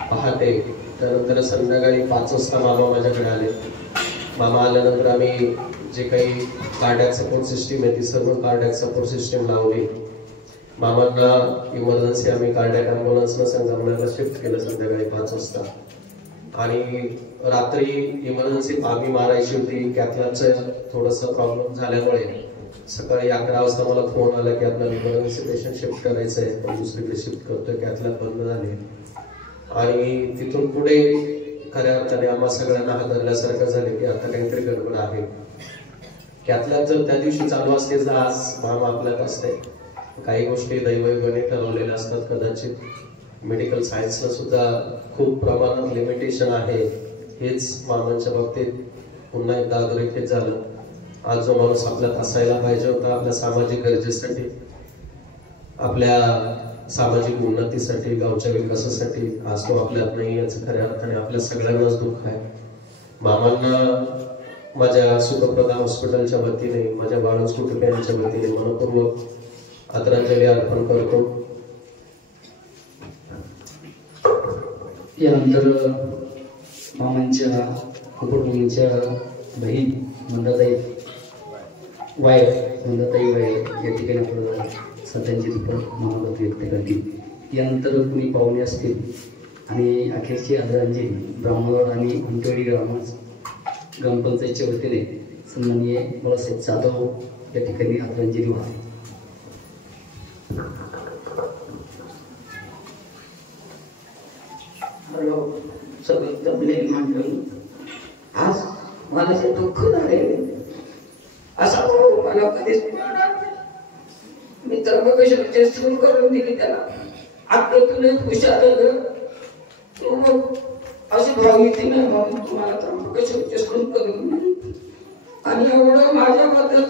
पहाटे, त्यानंतर संध्याकाळी 5 वाजता मामा माझ्याकडे आले. मामा आल्यानंतर आम्ही जे काही कार्डियक सपोर्ट सिस्टीम आहे ती सर्व कार्डियक सपोर्ट सिस्टीम लावली. मामांना इमर्जन्सी आम्ही कार्डियक ॲम्ब्युलन्सनं संगमनेरला शिफ्ट केलं संध्याकाळी 5 वाजता. आणि रात्री इमर्जन्सी आम्ही मारायची होती. कॅथलॅबचं थोडंसं प्रॉब्लेम झाल्यामुळे सकाळी 11 वाजता मला फोन आला की आपल्याला इमर्जन्सी पेशंट शिफ्ट करायचं आहे, पण दुसरीकडे शिफ्ट करतोय, कॅथलॅब बंद झाले. आणि तिथून पुढे खऱ्या अर्थाने आम्हा सगळ्यांना हादरल्यासारखं झालं की आता काहीतरी गडबड आहे. कॅथलॅब जर त्या दिवशी चालू असते तर आज मामा आपल्यात असते. काही गोष्टी दैवयोगाने ठरवलेल्या असतात. कदाचित मेडिकल सायन्सला सुद्धा खूप प्रमाणात लिमिटेशन आहे. हेच मामांच्या बाबतीत पुन्हा एकदा अधोरेखित झालं. आज जो माणूस आपल्यात असायला पाहिजे होता, आपल्या सामाजिक गरजेसाठी, आपल्या सामाजिक उन्नतीसाठी, गावच्या विकासासाठी, आज तो आपल्यात नाही याचं खऱ्या अर्थाने आपल्या सगळ्यांनाच दुःख आहे. मामांना माझ्या सुखप्रदा हॉस्पिटलच्या वतीने, माझ्या बाळंज कुटुंबियांच्या वतीने मनपूर्वक आदरांजली अर्पण करतो. यानंतर मामांच्या कुटुंबीयांच्या बहीण मंदाताई वाय या ठिकाणी आपल्याला श्रद्धांजली मामाबद्दल व्यक्त करतील. यानंतर कुणी पाहुणे असतील आणि अखेरची आदरांजली ब्राह्मणवाड आणि उंटवाडी ग्रामपंचायतच्या वतीने सन्माननीय बाळासाहेब जाधव या ठिकाणी आदरांजली वाहते. सगळे जमले मंडळी, आज मला ते दुःख झाले. असा भाऊ मला कधीच मिळणार नाही. मी तर बघ सुरू करून दिली त्याला. आता तुला हुशार तू मग अशी भाव येते नाही म्हणून तुम्हाला तर सुरू करून दिली. आणि एवढं माझ्याबद्दल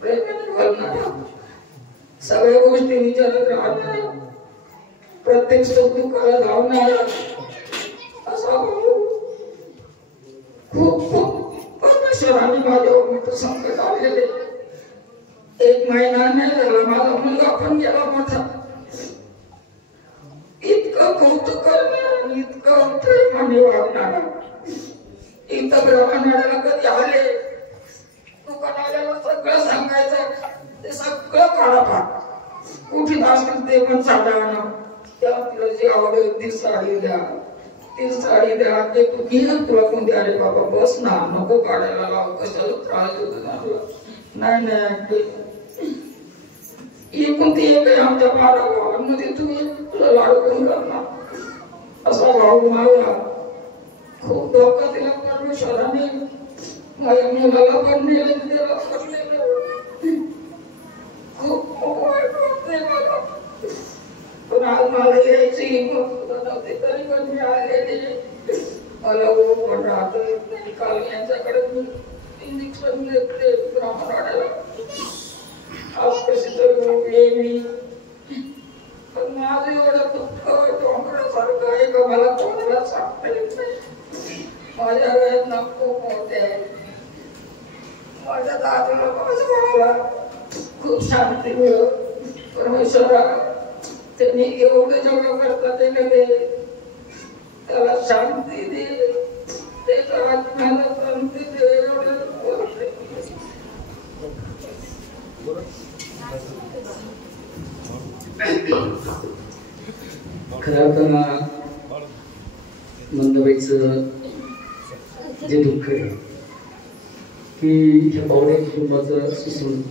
प्रेमाने बोलणारा, सगळ्या गोष्टी विचारत राहणारा, प्रत्येक सुख दुःखाला धावणारा असा भाऊ. खूप खूप परमेश्वराने माझ्यावर मोठं संकट आलेले. 1 महिना नाही झाला माझा मुलगा पण गेला मोठा. इतकं कौतुक करणार, इतकं प्रेमाने वागणारा. इथं ग्रहणाला कधी आले दुकानाला सगळं सांगायचं, ते सगळं काढा. कुठे असेल ते पण साधा आणा. त्या तुला जे आवडेल ती साडी द्या, ती साडी द्या, ते तू घे, तुला कोणती आले बाबा बस ना, नको काढायला लाव, कशाला त्रास देतो ना तुला. नाही एकूण ते एक आहे आमच्या 12 गावांमध्ये, तुम्ही तुला लाडू करून करणार असा भाऊ माझा. खूप धोका दिला परमेश्वराने. माझ्या मुलाला पण नेले, त्याला पडलेलं. खूप वाईट वाटतंय मला. पण आज मला यायची हिंमत नव्हती, तरी पण मी आलेली. मला पण राहता येत नाही. काल यांच्याकडे मी इंजेक्शन घेतले ब्राह्मणवाड्याला. आज कशी तर येईल. पण माझं एवढं दुःख डोंगरासारखं आहे का मला कोणाला सांगता येत नाही. माझ्या वेळेत खूप मोठे आहे. माझ्या दादाला माझ्या भावाला खूप शांती मिळत. परमेश्वरा त्यांनी एवढं जेवढं करता ते त्याला शांती दे, त्याच्या आत्म्याला शांती दे. एवढं खऱ्या अर्थानं मंदाबाईचं जे दुःख आहे की ह्या पावडे कुटुंबाचं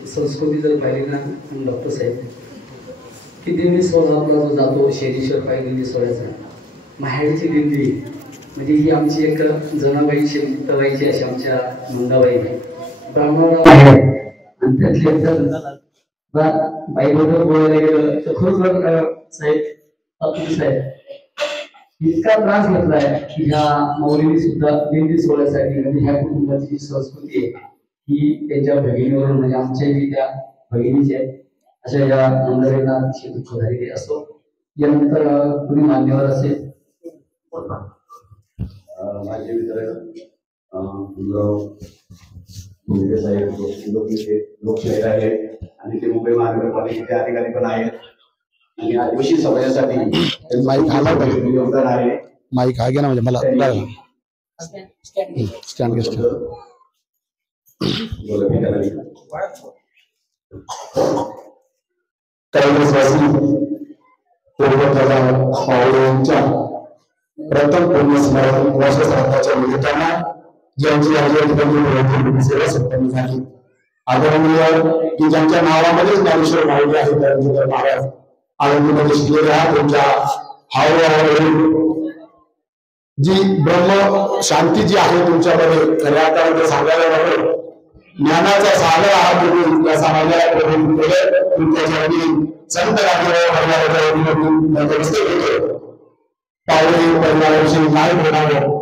संस्कृती जर पाहिली ना डॉक्टर साहेब, की देवणी सोहळा आपला जो जातो शेरीश्वर पाय देवणी सोहळ्याचा, माहेरची दिंडी म्हणजे ही आमची एक जनाबाईची मुक्ताबाईची अशी आमच्या नंदाबाई ब्राह्मणाला आहे आणि त्यातली बाईबद्दल बोलायला गेलं तर खरोखर साहेब अतुल साहेब इतका त्रास घेतलाय की ह्या मौलीने सुद्धा दिंडी सोहळ्यासाठी म्हणजे ह्या कुटुंबाची जी संस्कृती आहे ही त्यांच्या भगिनीवरून म्हणजे आमच्याही त्या भगिनीच्या अशा या नंदाबाईंना अतिशय दुःख झालेले असो. यानंतर कुणी मान्यवर असेल माझे मित्र साहेब लोकशाहीर आहेत आणि ते मुंबई महानगरपालिकेचे अधिकारी पण आहेत आणि आदिवासी समाजासाठी योगदान आहे. माईक आहे ना म्हणजे मला स्टँड प्रथम पुण्यस्मरण वर्षश्राद्धाच्या निमित्तानं ज्यांची सेवा संपन्न झाली आदरणीय की ज्यांच्या नावामध्येच ज्ञानेश्वर माऊली आहे धर्मधर महाराज आनंदीमध्ये शिकलेले आहात. त्यांच्या हावभावावरून जी ब्रह्म शांती जी आहे तुमच्यामध्ये खऱ्या अर्थाने सांगायला नको ज्ञानाचा सागर आहात तुम्ही या समाजाला तुमच्या संत पावले परिवाराविषयी काय बोलावं